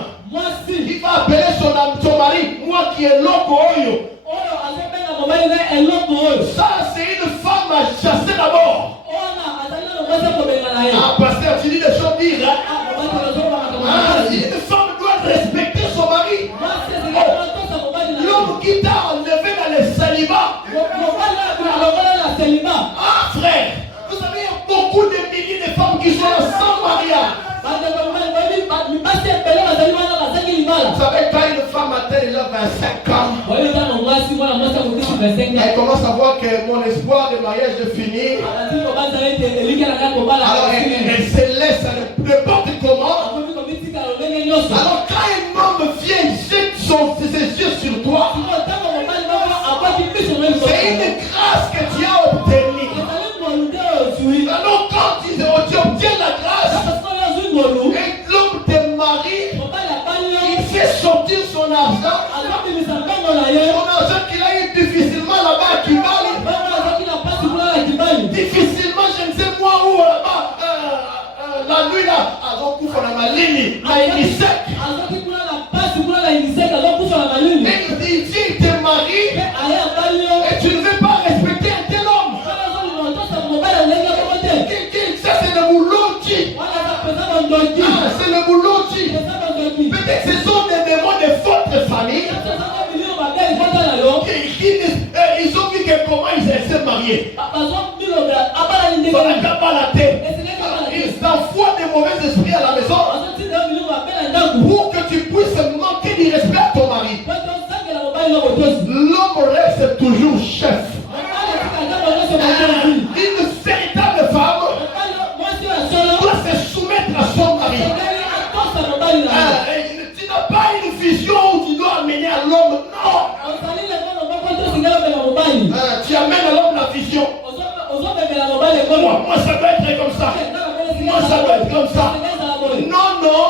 qui va appeler son mari, moi qui est loco. Ça, c'est une femme à chasser d'abord. Pasteur, tu dis des choses dires. Une femme doit respecter son mari. L'homme qui t'a enlevé dans le célibat. Frère, vous savez, il y a beaucoup de milliers de femmes qui sont là sans mariage. 25 ans, elle commence à voir que mon espoir de mariage est fini. Alors elle se laisse n'importe comment. Alors quand un homme vient, il jette ses yeux sur toi, c'est une grâce que tu as obtenue. Alors quand tu obtiens la grâce, et l'homme te marie, il fait sortir son argent qu'il a eu difficilement là-bas à Kibali. Difficilement, je ne sais moi où là-bas, la nuit là, alors qu'on a ma ligne, la Unisec. Et il te marie, et tu ne veux pas respecter un tel homme. Ça c'est le bouloti. C'est le bouloti. Peut-être que ce sont des démons de votre famille. Ils ont vu que comment ils étaient mariés. Ils envoient des mauvais esprits à la maison pour que tu puisses manquer du respect à ton mari. L'homme reste toujours chef. Une véritable femme doit se soumettre à son mari. Tu n'as pas une vision où tu dois amener à l'homme. Non. Tu amènes à l'homme la vision. Moi ça doit être comme ça. Moi ça doit être comme ça. Non, non.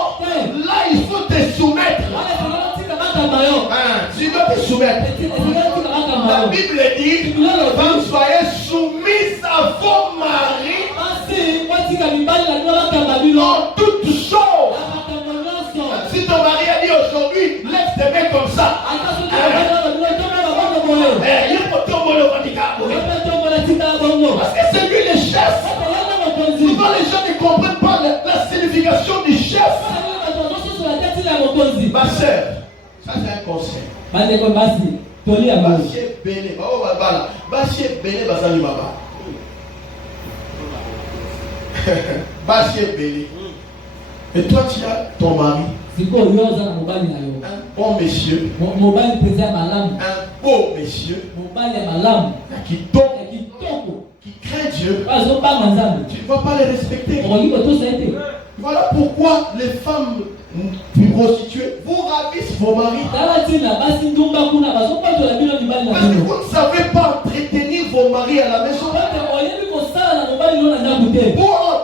Là il faut te soumettre. Tu dois te soumettre. La Bible dit, vous soyez soumises à vos maris en toutes choses. Si ton mari a dit aujourd'hui, lève tes mains comme ça. Parce que c'est lui le chef. Souvent les gens ne comprennent pas la signification du chef. Ma soeur, ça c'est un conseil. Et toi tu as ton mari, un bon monsieur, un beau monsieur, qui tombe, qui craint Dieu, tu ne vas pas les respecter. Voilà pourquoi les femmes prostituées vous ravissent vos maris. Parce que vous ne savez pas entretenir vos maris à la maison.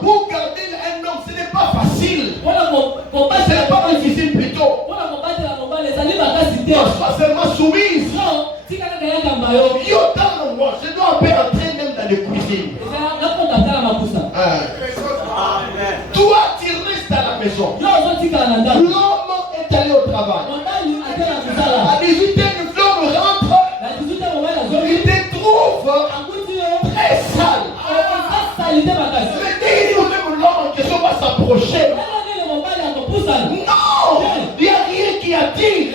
Pour garder un homme, ce n'est pas facile. Ce n'est pas difficile plutôt. Sois seulement soumise. Je dois entrer même dans les cuisines. Toi, tu restes à la maison. L'homme est allé au travail. À 18 ans, l'homme rentre. Il te trouve très sale. Mais dès qu'il même l'homme en question va s'approcher. Non, il n'y a rien qui attire.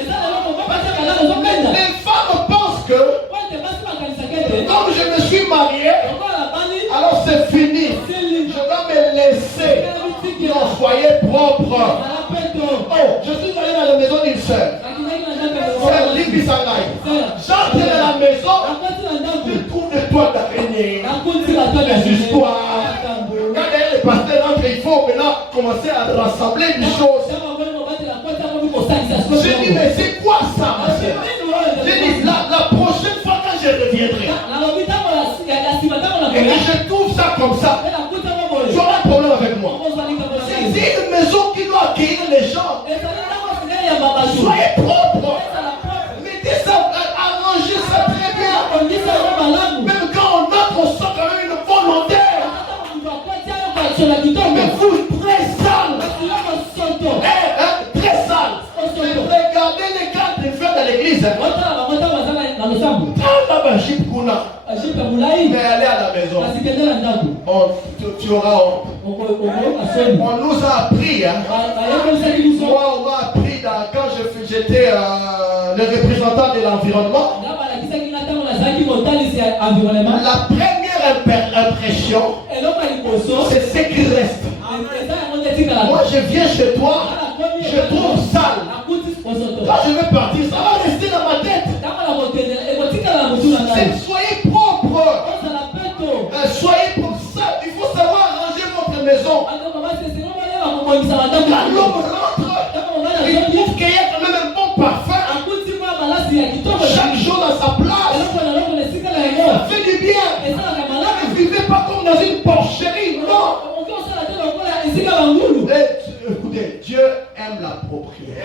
Les femmes pensent que comme je me suis marié, alors c'est fini. Je dois me laisser. Non, soyez propre. Oh, je suis allé dans la maison d'une sœur. C'est Libby Sangai. J'entre dans la maison, je trouve des toits d'araignée, des histoires. Quand les pasteurs rentrent, il faut maintenant commencer à rassembler des choses. J'ai dit, mais c'est quoi ça, ma soeur? J'ai dit, la prochaine fois quand je reviendrai, et je trouve ça comme ça, tu auras un problème avec moi. C'est une maison qui doit accueillir les gens. Soyez propre. Mettez ça, arrangez ça très bien. Même quand on entre, on sent quand même une bonne odeur. Mais vous, très sale. Très sale. Regardez les gars de faire dans l'église. Prends la Jeep Kuna. Mais allez à la maison. Tu auras honte. On nous a appris. Moi, on m'a appris quand j'étais le représentant de l'environnement. La première impression, c'est ce qui reste. Moi, je viens chez toi, je trouve sale. Quand je vais partir, ça va rester dans ma Quand l'homme rentre, il trouve qu'il y a quand même un bon parfum. Chaque chose à sa place. Ça fait du bien. Ne vivez pas comme dans une porcherie. Non. Écoutez, Dieu aime la propriété.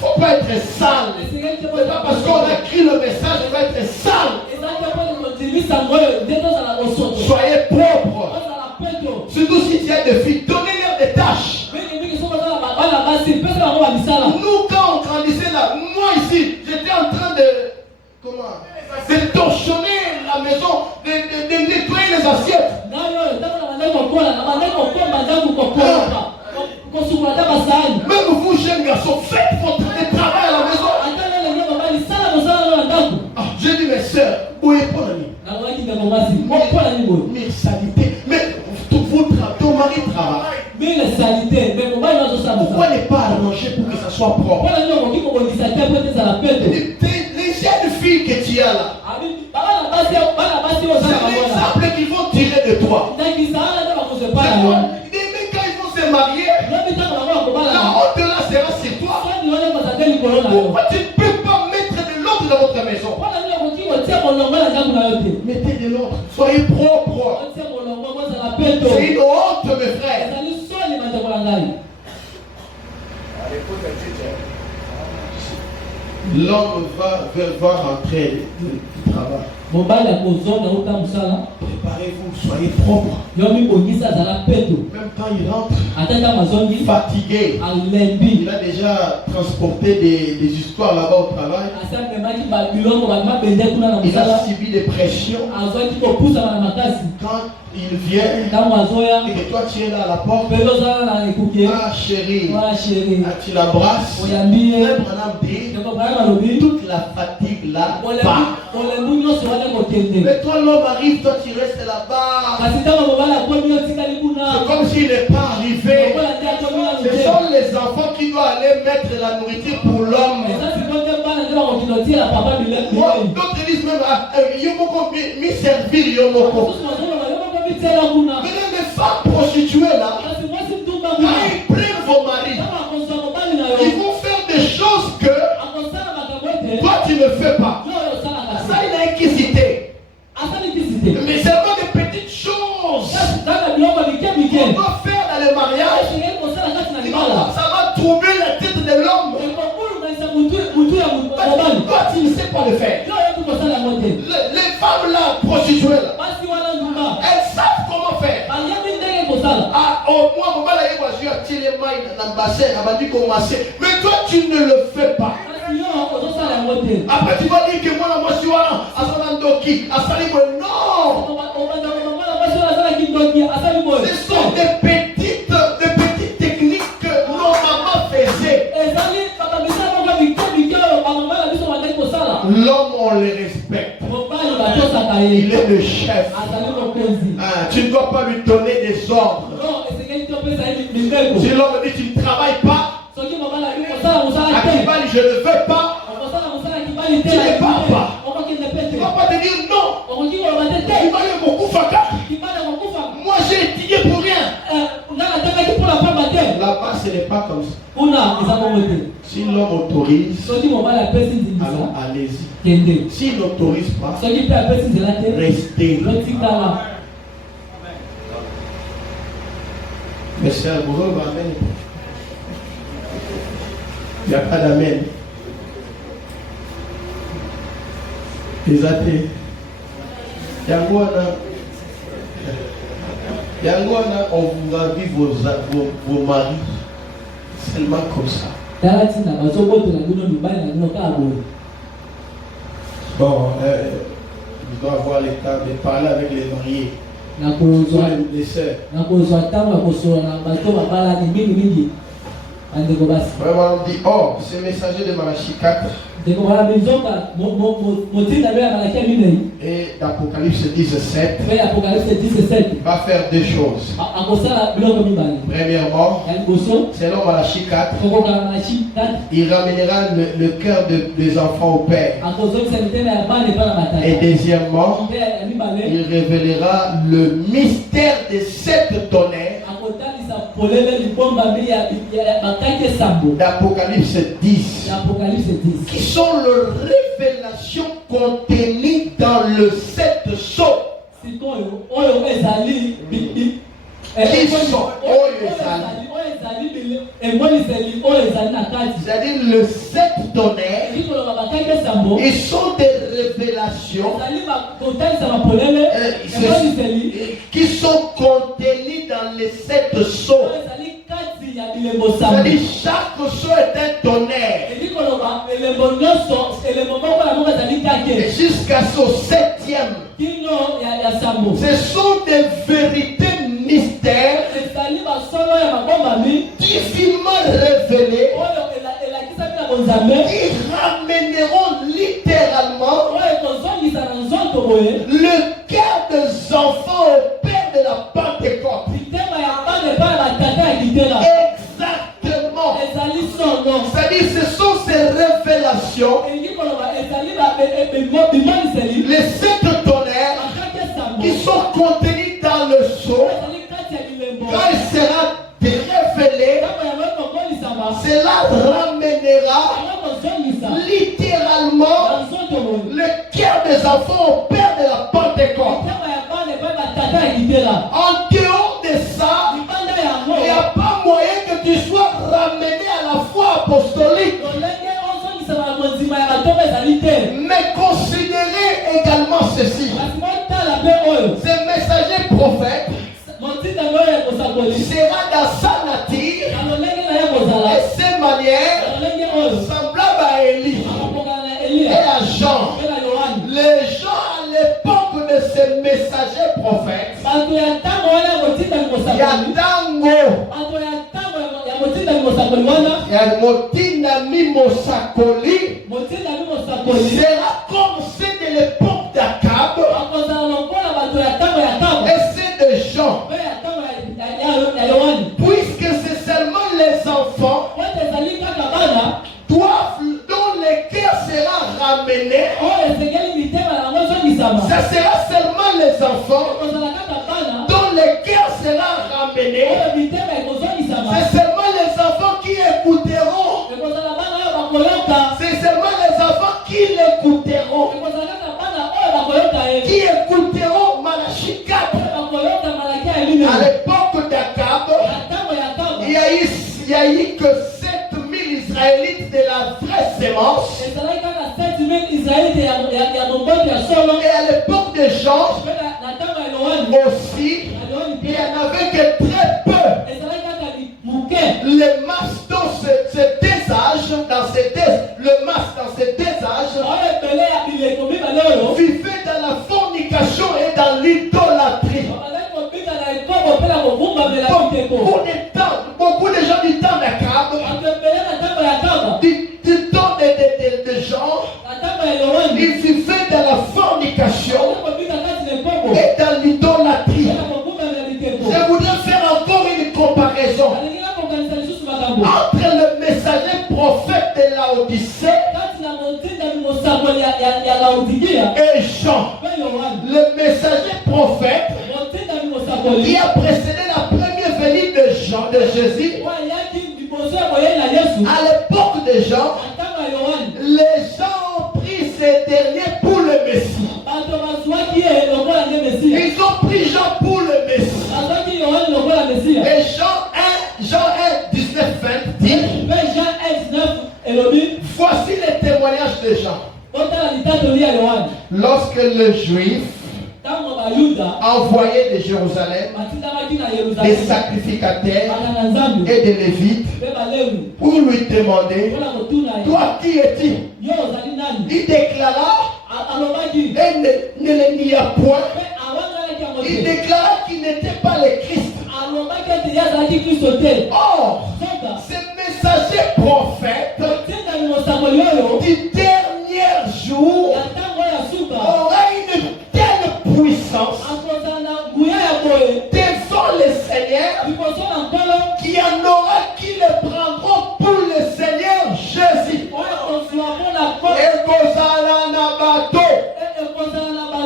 Faut pas être sale. C'est pas parce qu'on a écrit le message qu'on va être sale. Soyez propre. Surtout si tu as des filles, donnez-leur des tâches. Nous, quand on grandissait là, moi ici, j'étais en train de torchonner la maison, de nettoyer les assiettes. Même vous, jeunes garçons, faites votre travail à la maison. J'ai dit, mes soeurs, où est Paul ami? Mais salité. Mais ton mari travaille. Pourquoi n'est pas arrangé pour que ça soit propre? Les jeunes filles que tu as là, c'est l'exemple qu'ils vont tirer de toi. Quand ils vont se marier, la honte là sera sur toi. Pourquoi tu ne peux pas mettre de l'ordre dans votre maison? Mettez de l'ordre, soyez propres. C'est une honte, mes frères. L'homme va rentrer du travail. Préparez-vous, soyez propre. Même quand il rentre, fatigué, il a déjà transporté des histoires là-bas au travail. Il a subi des pressions. Quand il vient et que toi tu es là à la porte, ah chérie, tu l'embrasses, toute la fatigue là part. Mais toi l'homme arrive, toi tu restes là-bas. C'est comme s'il n'est pas arrivé. Ce sont les enfants qui doivent aller mettre la nourriture pour l'homme. D'autres disent même, Yomoko, mi servir Yomoko. Mais les femmes prostituées là, quand ils prennent vos maris, ils vont faire des choses que toi tu ne fais pas. Ça il a inquisité. Mais c'est pas des petites choses qu'on doit faire dans le mariage. Ça va troubler la tête de l'homme. Toi tu ne sais pas le faire. Les femmes là, prostituées là, elles savent comment faire. Ah, au moins, on va aller voir les mains dans le bassin, mais toi tu ne le fais pas. Après tu vas dire que moi je suis là, non. Ce sont des petites techniques que nos mamans faisaient. L'homme on le respecte. Il est le chef. Tu ne dois pas lui donner des ordres. Si l'homme dit tu ne travailles pas, je ne veux pas, tu ne pars pas. Tu ne vas pas te dire non. Moi j'ai étudié pour rien. Là-bas ce n'est pas comme ça. Si l'homme autorise, alors allez-y. S'il n'autorise pas, restez. Mais c'est un gros amen. Il n'y a pas d'amen. Les athées. Yangwana, on vous a vu vos maris seulement comme ça. Bon, je dois avoir le temps de parler avec les mariés. Les sœurs. Vraiment, on dit, oh, ce messager de Malachie 4. Et d'Apocalypse 17 va faire deux choses. Premièrement, selon Malachie 4, il ramènera le cœur des enfants au Père. Et deuxièmement, il révélera le mystère des 7 tonnerres d'Apocalypse 10, qui sont les révélations contenues dans le 7 sceaux. Qui sont c'est-à-dire le 7 tonnerres, ils sont des révélations qui sont contenues dans les 7 sceaux. C'est-à-dire chaque sceau est un tonnerre. Et jusqu'à ce 7e, ce sont des vérités mystères divinement révélés qui ramèneront littéralement le cœur des enfants au Père de la Pentecôte. Exactement. C'est-à-dire ce sont ces révélations, les 7 tonnerres qui sont contenus dans le sceau. Quand il sera révélé, cela ramènera littéralement le cœur des enfants au Père de la Pentecôte. En dehors de ça, il n'y a pas moyen que tu sois ramené à la foi apostolique. Mais considérez également ceci. Ces messagers prophètes sera dans sa nature et ses manières semblables à Élie et à Jean. Les gens à l'époque de ces messagers prophètes, il y a Tango, il y a Motina Mimosakoli, sera comme ceux de l'époque d'Akab et ceux de Jean. Puisque c'est seulement les enfants dont le cœur sera ramené, ça sera seulement les enfants dont le cœur sera ramené. C'est seulement les enfants qui écouteront. C'est seulement les enfants qui l'écouteront. Qui écouteront Malachie 4. À l'époque d'Akab, il y a eu que 7000 Israélites de la vraie sémence. Et à l'époque de Jean aussi, il n'y en avait que très peu. Les masses dans ces deux âges, le masque dans ces deux âges, vivaient dans la fornication et dans l'idolâtrie. Beaucoup de gens du temps d'Akab, du temps de Jean, ils vivaient dans la fornication et dans l'idolâtrie. Je voudrais faire encore une comparaison entre le messager prophète de Laodicée et Jean, le messager prophète qui a précédé la première venue de Jésus. À l'époque de Jean, les gens ont pris ces derniers pour le Messie. Ils ont pris Jean pour le Messie. Et Jean 1, 19, 20 dit, voici les témoignages de Jean. Lorsque le Juif envoyé de Jérusalem des sacrificateurs et des Lévites pour lui demander, toi qui es-tu? Il déclara et ne le nia point. Il déclara qu'il n'était pas le Christ. Or, ce message qu'il y en aura qui les prendront pour le Seigneur Jésus. Et Kozala na bato.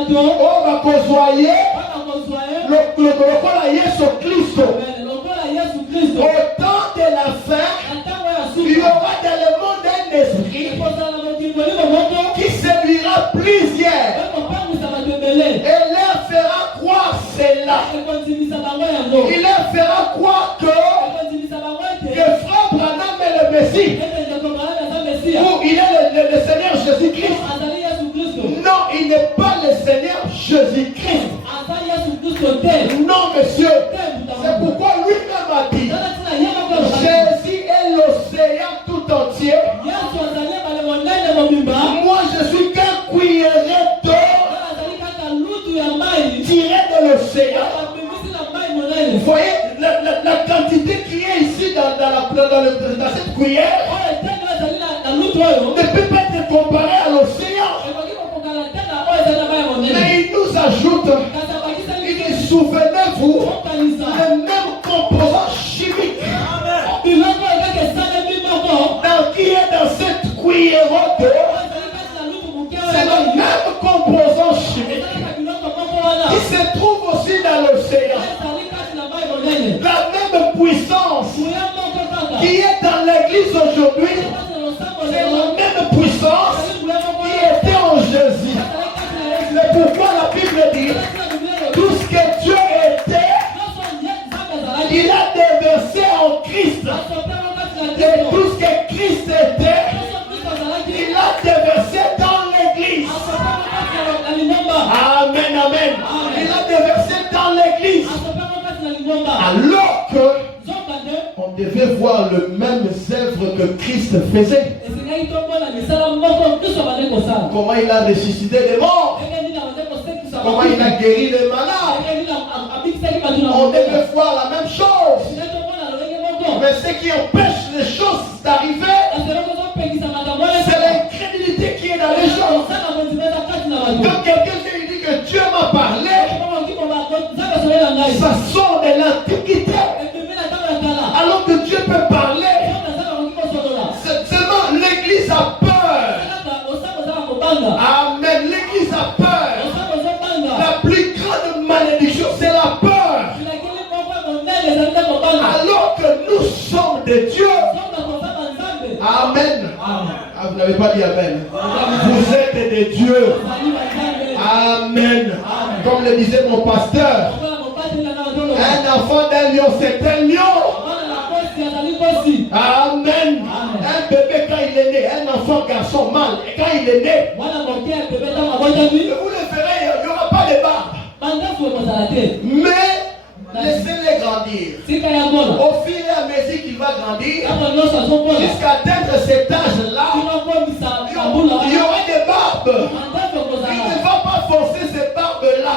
Oh, va kozoyer. Le Yesu Christo. Au temps de la fin, il y aura dans le monde un esprit qui séduira plusieurs et leur fera croire cela. Il leur fera croire que Frère Branham est le Messie, ou il est le Seigneur Jésus-Christ. Non, il n'est pas le Seigneur Jésus-Christ. Non, monsieur. C'est pourquoi lui-même a dit, Jésus est l'océan tout entier. Moi, je suis qu'un cuillerée d'eau tiré de l'océan. Vous voyez la quantité qui est ici dans cette cuillère ne peut pas être comparée à l'océan. Mais il nous ajoute, il dit, souvenez-vous, le même composant chimique qui est dans cette cuillère d'eau, c'est le même composant chimique qui se trouve aussi dans l'océan. La même puissance qui est dans l'église aujourd'hui, c'est la même puissance qui était en Jésus. C'est pourquoi la Bible dit, tout ce que Dieu était, il a déversé en Christ. Et tout ce que Christ était, il a déversé dans l'église. Amen, amen. Il a déversé dans l'église. Alors que on devait voir le même œuvre que Christ faisait. Comment il a ressuscité les morts. Comment il a guéri les malades. On devait voir la même chose. Mais ce qui empêche les choses d'arriver, c'est l'incrédulité qui est dans les choses. Quand quelqu'un dit que Dieu m'a parlé, ça sort de l'antiquité. Alors que Dieu peut parler. Seulement l'église a peur. Amen. L'église a peur. La plus grande malédiction, c'est la peur. Alors que nous sommes de Dieu. Amen. Ah, vous n'avez pas dit Amen. Vous êtes de Dieu. Amen. Comme le disait mon pasteur, un enfant d'un lion, c'est un lion. Amen. Un bébé quand il est né, un enfant garçon mâle, et quand il est né, vous le verrez, il n'y aura pas de barbe. Mais laissez-les grandir. Au fil et à mesure qu'il va grandir, jusqu'à atteindre cet âge-là, il y aura des barbes. Il ne va pas forcer ces barbes-là.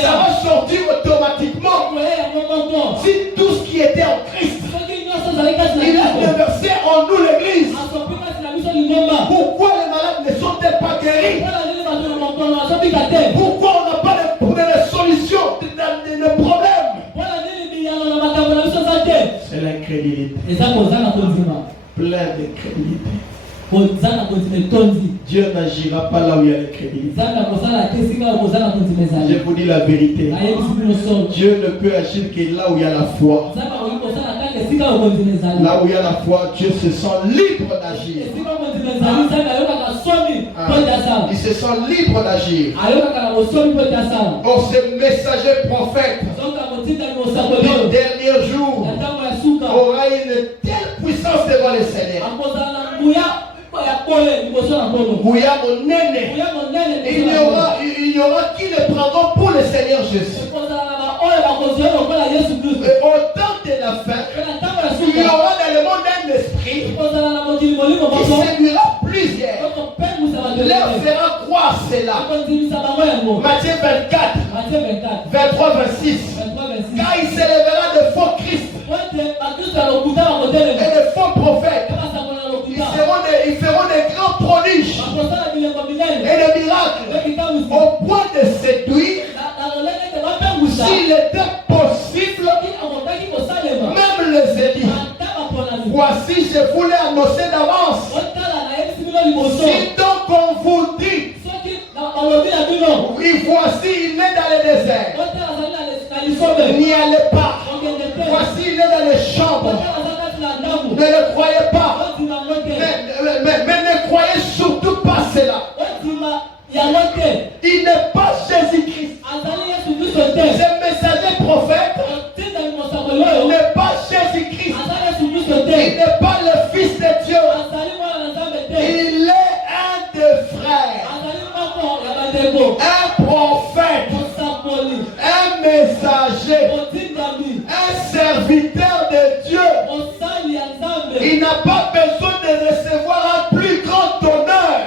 Ça va sortir automatiquement. Si tout ce qui était en Christ, il a déversé en nous l'église. Pourquoi les malades ne sont-elles pas guéris? Pourquoi on n'a pas de solution de problèmes? C'est l'incrédulité. Plein d'incrédulité. Dieu n'agira pas là où il y a l'incrédulité. Je vous dis la vérité. Dieu ne peut agir que là où il y a la foi. Là où il y a la foi, Dieu se sent libre d'agir. Il se sent libre d'agir. Oh, ce messager prophète du dernier jour aura une telle puissance devant le Seigneur. Il y aura qui le prendront pour le Seigneur Jésus. Et au temps de la fin, il y aura dans le monde un esprit qui séduira plusieurs. Leur fera croire cela. Matthieu 24, 23, 26. Car il s'élèvera de faux Christ et de faux prophètes. Ils feront des grands prodiges et des miracles au point de séduire, s'il était possible, Même les élites. Voici, je voulais annoncer d'avance. Si donc on vous dit, oui, voici, il est dans le désert. N'y allez pas. Voici, il est dans les chambres. Ne le croyez pas. Mais ne croyez surtout pas cela. Il n'est pas Jésus-Christ. Ce messager prophète n'est pas Jésus-Christ. Il n'est pas le Fils de Dieu. Il est un des frères. Un prophète. Un messager. Un serviteur de Dieu. Il n'a pas besoin de recevoir un plus grand honneur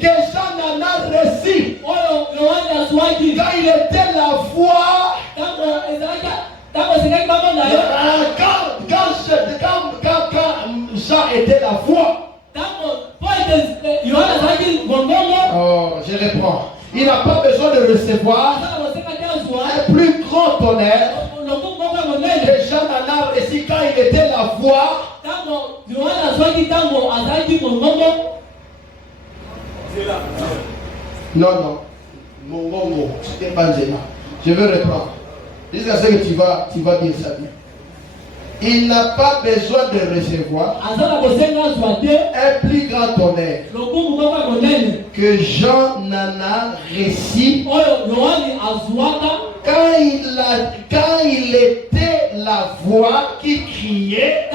que Jean en a reçu quand il était la voix. Quand Jean était la voix. Oh, je reprends. Il n'a pas besoin de recevoir un plus grand honneur que Jean en a reçu quand il était la voix. Non. Non. C'était pas gênant. Je veux reprendre. Jusqu'à ce que tu vas dire ça bien. Il n'a pas besoin de recevoir un plus grand honneur que Jean n'en a reçu quand il était la voix qui criait.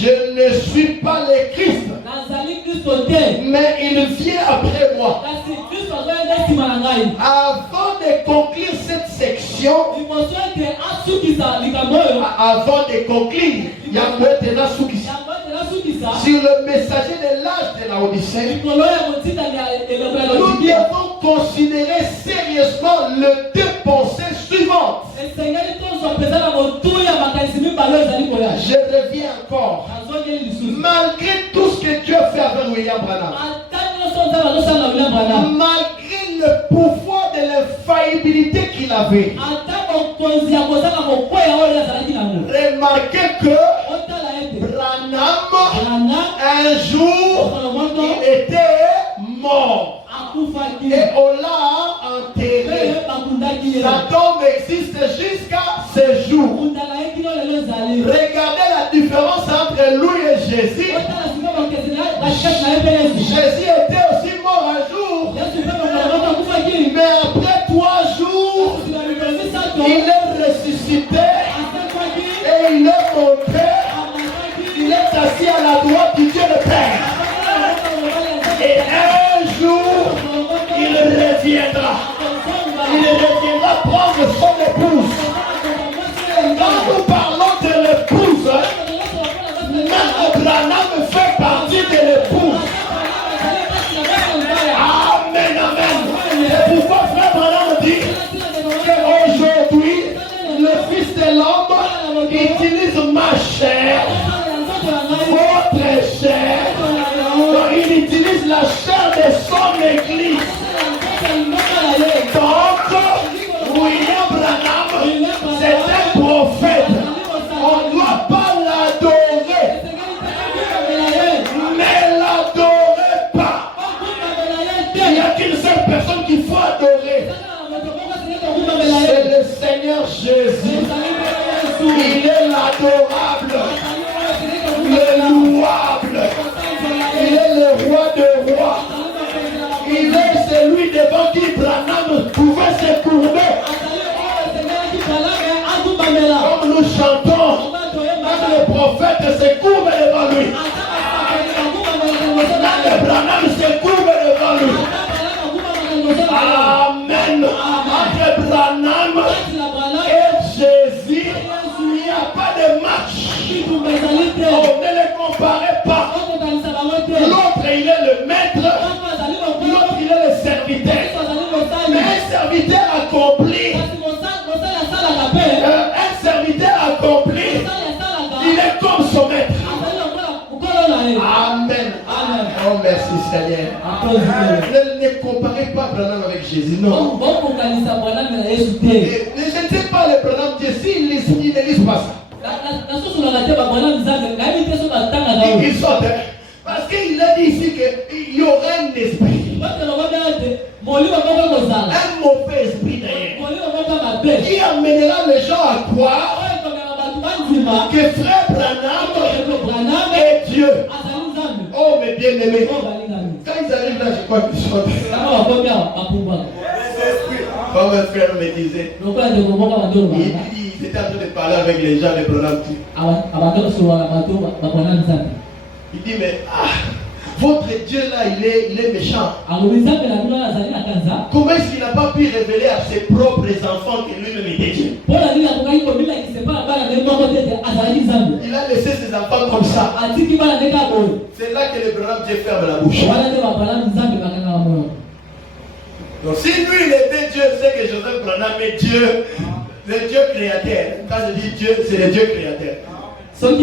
Je ne suis pas le Christ, mais il vient après moi. Avant de conclure cette section, sur le messager de l'âge de la Odyssée, nous devons considérer sérieusement les deux pensées suivantes. Je reviens encore. Malgré tout ce que Dieu fait avec William Branham, malgré le pouvoir de l'infaillibilité qu'il avait, remarquez que Branham, un jour, il était mort. Et on l'a enterré. Sa tombe existe jusqu'à ce jour. Regardez la différence entre lui et Jésus. Jésus était aussi mort un jour. Mais après 3 jours, il est ressuscité. Et il est monté. Il est assis à la droite du Dieu le Père. Et un jour, il reviendra. Il reviendra prendre son épouse. Quand nous parlons de l'épouse, même Branham fait partie de l'épouse. Amen, amen. C'est pourquoi frère Branham dit qu'aujourd'hui, le Fils de l'homme utilise ma chair, votre chair. Il utilise la chair de son église. Donc, William Branham, c'est un prophète. On ne doit pas l'adorer. Ne l'adorez pas. Il n'y a qu'une seule personne qu'il faut adorer. C'est le Seigneur Jésus. Il est l'adorable, le louable. Il est le roi de rois. Il est celui devant qui Branham pouvait se courber. Comme nous chantons, quand le prophète se courbe devant lui, le Branham se courbe devant lui. Amen. Entre Branham et Jésus, il n'y a pas de match. Oh, ne les comparez pas. L'autre, il est le maître. L'autre, il est le serviteur. Mais un serviteur accompli, il est comme son maître. Amen. Oh, merci Seigneur. Ne comparez pas Branham avec Jésus, non. Ne jetez pas les Branham Dieu s'ils ne lisent pas ça. Ils sortent. Parce qu'il a dit ici qu'il y aura un esprit. Un mauvais esprit d'ailleurs. Qui amènera les gens à croire que frère Branham est Dieu. Oh mes bien-aimés. Quand ils arrivent là, je crois qu'ils chantent. Comme un frère me disait. Il était en train de parler avec les gens de Branham. Il dit mais votre Dieu là il est méchant. Comment est-ce qu'il n'a pas pu révéler à ses propres enfants que lui-même était Dieu? Il a laissé ses enfants comme ça. C'est là que le Branham Dieu ferme la bouche. Donc si lui il était Dieu, c'est que Joseph Branham est Dieu, le Dieu créateur. Quand je dis Dieu, c'est le Dieu créateur. Non, il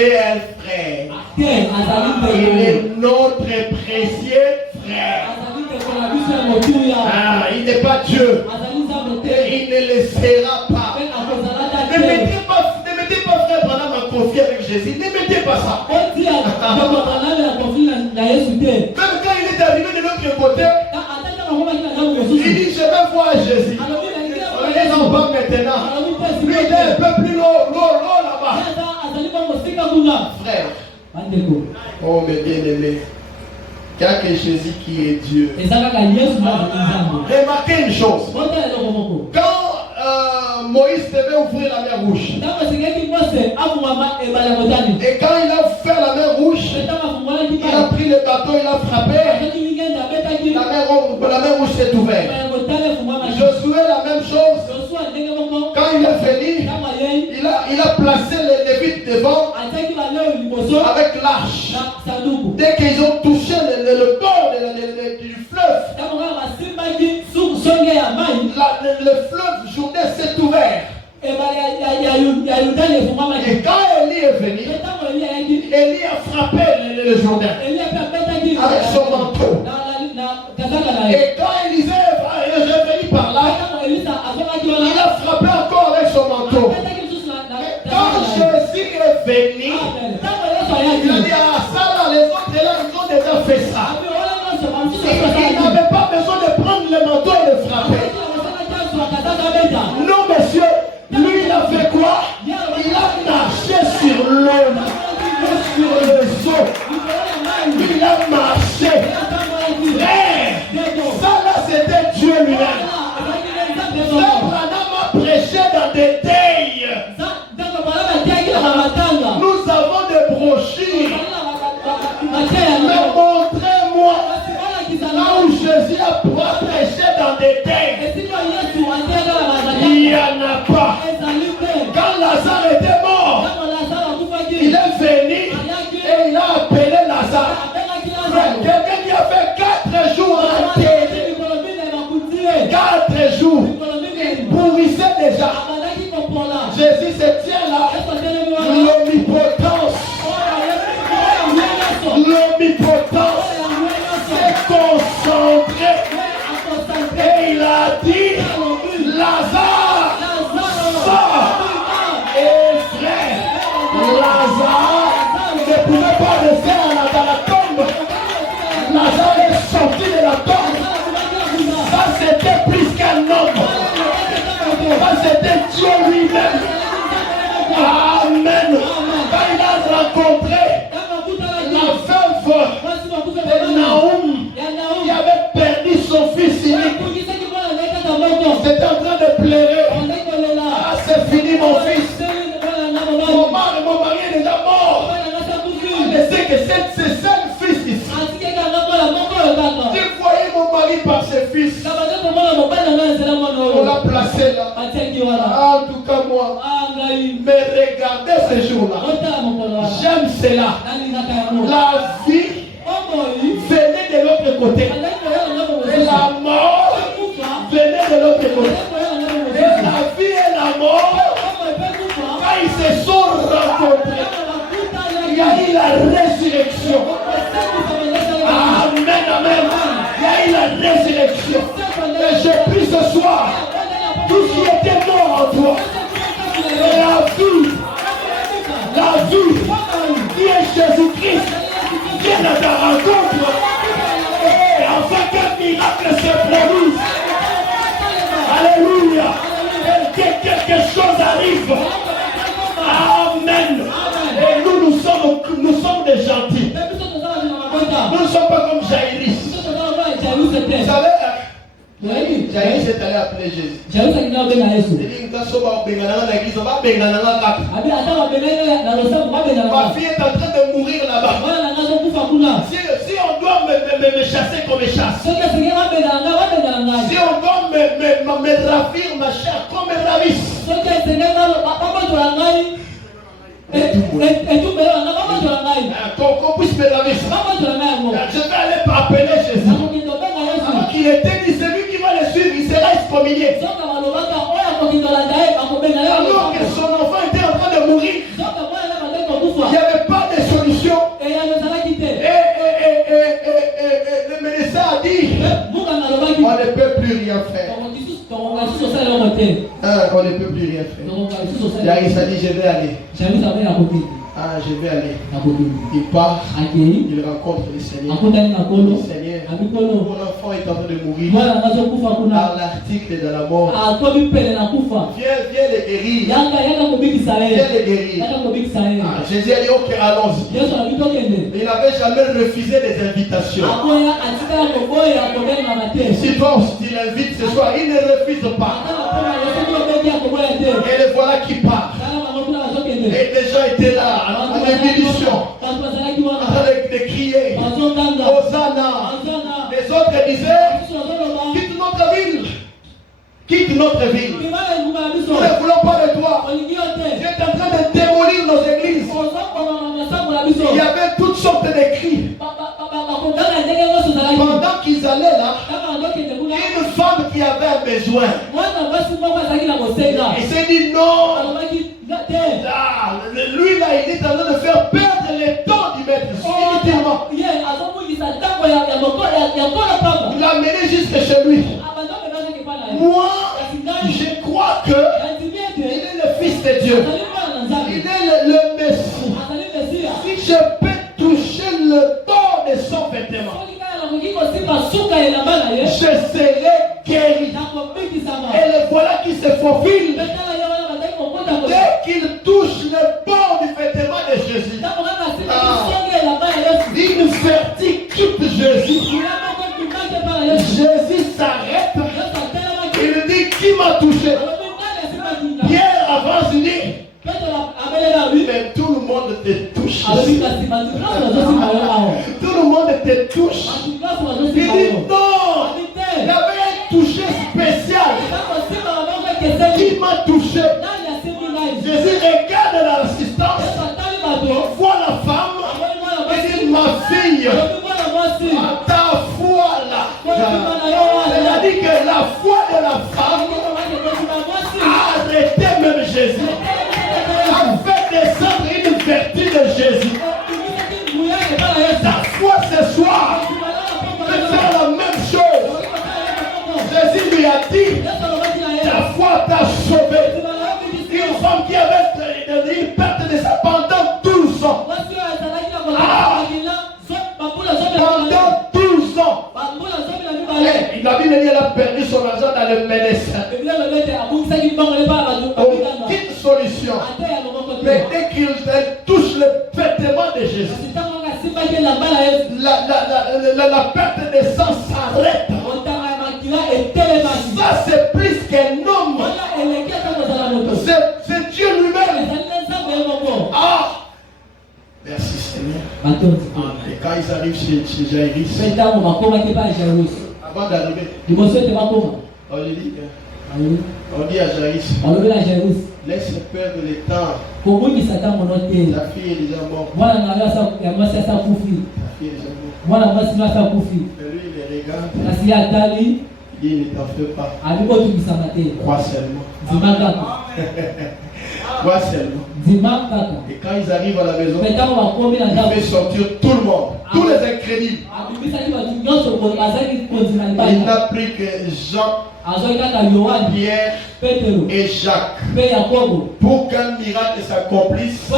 est un frère. Il est notre précieux frère. Il n'est pas Dieu. Et il ne le sera pas. Ne mettez pas frère Branham en conflit avec Jésus. Ne mettez pas ça. Même quand il est arrivé de l'autre côté, il dit je vais voir Jésus. Les enfants maintenant. Lui il est un peu plus loin là-bas. Frère. Oh mes bien-aimés. Car que Jésus qui est Dieu. Remarquez une chose. Quand Moïse devait ouvrir la mer rouge. Et quand il a ouvert la mer rouge, il a pris le bateau, il a frappé. La mer rouge s'est ouverte. Josué la même chose. Quand il est venu, il a placé les Lévites devant avec l'arche. Dès qu'ils ont touché le bord du fleuve, le fleuve Jourdain s'est ouvert. Et quand Élie est venu, Élie a frappé le Jourdain avec son manteau. Et quand Élisée est venu par là, il a frappé encore avec son manteau. Quand Jésus est venu, il a dit à ça là, les autres là, ils ont déjà fait ça. Il n'avait pas besoin de prendre le manteau et de frapper. Non, monsieur, lui il a fait quoi? Il a marché sur l'eau, sur le eaux. Il a marché. Frère, ça là c'était Dieu lui-même. Frère Branham a prêché dans des tailles. Nous avons des brochures. Mais montrez-moi là où Jésus a prêché dans des tailles. Il n'y en a pas. Quand Lazare était mort, il est venu et il a appelé Lazare. Quelqu'un qui a fait 4 jours enterré. 4 jours. Il pourrissait déjà. Jésus se tient là. L'omnipotence. L'omnipotence s'est concentrée. Et il a dit, Lazare, sors. Et frère, Lazare ne pouvait pas rester dans la tombe. Lazare est sorti de la tombe. Ça c'était plus qu'un homme. Ça c'était Dieu lui-même. Amen. Quand il a rencontré la veuve de Naoum qui avait perdu son fils unique, c'était en train de pleurer. Ah, c'est fini mon fils. Mon mari est déjà mort. Je sais que c'est 5 fils ici. Tu voyais mon mari par ses fils. On l'a placé là. En tout cas moi. Mais regardez ce jour-là. J'aime cela. La vie venait de l'autre côté. Et la mort venait de l'autre côté. Et la vie et la mort, quand ils se sont rencontrés, il y résurrection. Et je prie ce soir, tout ce qui était mort en toi, et la vie qui est Jésus-Christ, vienne à ta rencontre. Et enfin qu'un miracle se produise. Alléluia. Que quelque chose arrive. Amen. Et nous sommes des gentils. Nous ne sommes pas comme Jaïris. Vous savez, Jaïris est allé appeler Jésus. Il dit, ma fille est en train de mourir là-bas. Si on doit me chasser qu'on me chasse. Si on doit me ravir ma chair qu'on me ravisse. Qu'on puisse me ravir. Je vais aller appeler Jésus. Alors qu'il était dit, celui qui va le suivre, il sera excommunié. Alors que son enfant était en train de mourir, il n'y avait pas de solution. Et le médecin a dit, on ne peut plus rien faire. On ne peut plus rien faire. Jaïris a dit, je vais aller. Je vais aller. Il part, il rencontre le Seigneur. Le Seigneur, mon enfant est en train de mourir. Par l'article de la mort. Viens le guérir. Viens le guérir. Jésus a dit, ok, allons-y. Il n'avait jamais refusé des invitations. Si toi tu l'invites ce soir, il ne refuse pas. Et le voilà qui part. Et les gens étaient là, en ébullition, en train de crier, Hosanna. Les autres disaient, quitte notre ville. Quitte notre ville. Nous ne voulons pas de toi. Tu es en train de démolir nos églises. Il y avait toutes sortes de cris. Pendant qu'ils allaient là, une femme qui avait un besoin, il s'est dit non. Lui là, il est en train de faire perdre le temps du maître. Inutilement. Il l'a mené jusque chez lui. Moi, je crois que il est le Fils de Dieu. Il est le Messie. Si je peux toucher le bord de son vêtement, je serai guéri. Et le voilà qui se faufile. Dès qu'il touche le bord du vêtement de Jésus, une vertige quitte Jésus. Jésus s'arrête. Il dit, qui m'a touché? Pierre avance, il dit, mais tout le monde te touche. Tout le monde te touche. Il dit non, il y avait un toucher spécial. Qui m'a touché? Jésus regarde l'assistance, voit la femme, et dit, ma fille, ta foi là. C'est-à-dire que la foi de la femme a arrêté même Jésus, a fait descendre une vertu de Jésus. Ta foi ce soir peut faire la même chose. Jésus lui a dit, ta foi t'a sauvé. Une femme qui avait une perte de sang pendant 12 ans. Pendant 12 ans. La Bible dit qu'elle a perdu son argent dans le médecin. Aucune solution. Mais dès qu'il touche le vêtement de Jésus, la perte de sang s'arrête. Ça c'est plus qu'un homme. C'est Dieu lui-même. Ah! Merci Seigneur. Et quand ils arrivent chez Jaïris, avant d'arriver, on dit à Jaïris, laisse perdre le temps. Ta fille est déjà morte. Ta fille est déjà morte. Et lui il les regarde. Il dit, ne t'en fais pas. Crois seulement. Vois seulement. Et quand ils arrivent à la maison, il fait sortir tout le monde, tous les incrédules. Il n'a pris que Jean, Pierre et Jacques. Pour qu'un miracle s'accomplisse,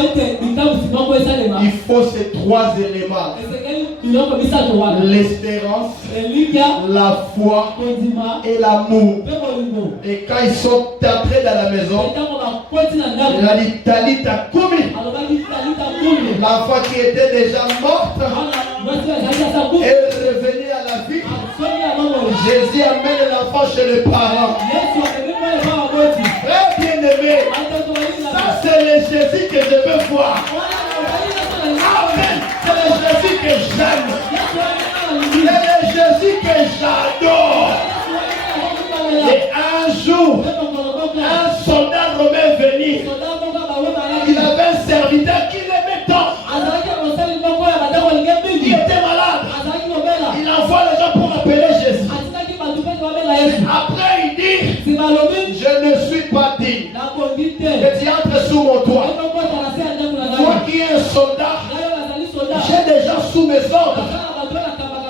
il faut ces trois éléments: l'espérance, la foi et l'amour. Et quand ils sont entrés dans la maison, il a dit Talita Kumi. L'enfant qui était déjà morte est revenu à la vie. Jésus amène l'enfant chez les parents. Très bien aimé, ça c'est le Jésus que je veux voir. Amen. C'est le Jésus que j'aime. C'est le Jésus que j'adore. Et un jour, un soldat romain venait. Il avait un serviteur qui l'aimait tant. Il était malade. Il envoie les gens pour appeler Jésus. Après il dit, je ne suis pas digne que tu entres sous mon toit. Moi qui est un soldat, j'ai déjà sous mes ordres.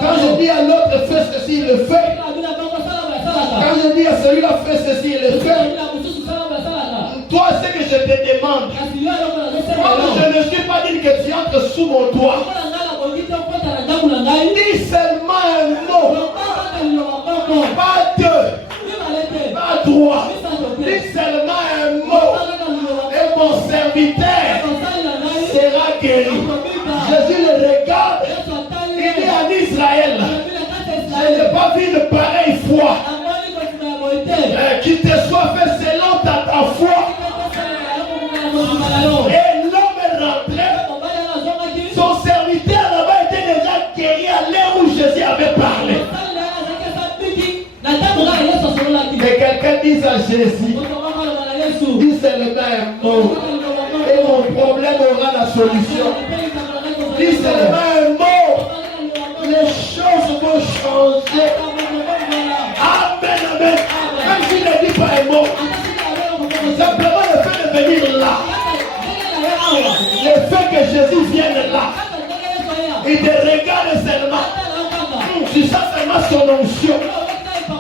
Quand je dis à l'autre fais ceci, il le fait. Quand je dis à celui-là fais ceci, il le fait. Toi, ce que je te demande, moi je ne suis pas digne que tu entres sous mon toit. Dis seulement un mot. Pas deux, pas trois. Dis seulement un mot. Et mon serviteur sera guéri. Jésus le regarde. Il dit en Israël, je n'ai pas vu de pareille foi. Qu'il te soit fait selon ta foi. Et l'homme est rentré. Son serviteur là-bas était déjà guéri à l'heure où Jésus avait parlé. Mais quelqu'un dit à Jésus, dis seulement un mot. Et mon problème aura la solution. Dis seulement un mot. Les choses vont changer. Amen, amen. Même s'il ne dit pas un mot, simplement le fait de venir là, le fait que Jésus vienne là, il te regarde seulement, tu sens seulement son onction.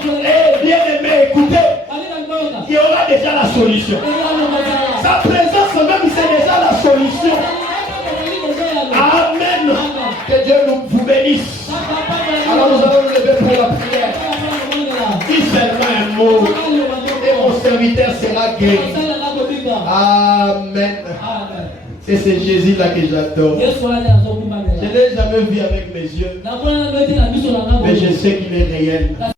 Et bien aimé, écoutez, il y aura déjà la solution. Sa présence même, c'est déjà la solution. Amen. Que Dieu vous bénisse. Alors nous allons nous lever pour la prière. Dis seulement un mot et mon serviteur sera guéri. Amen. C'est ce Jésus-là que j'adore. Je ne l'ai jamais vu avec mes yeux, mais je sais qu'il est réel.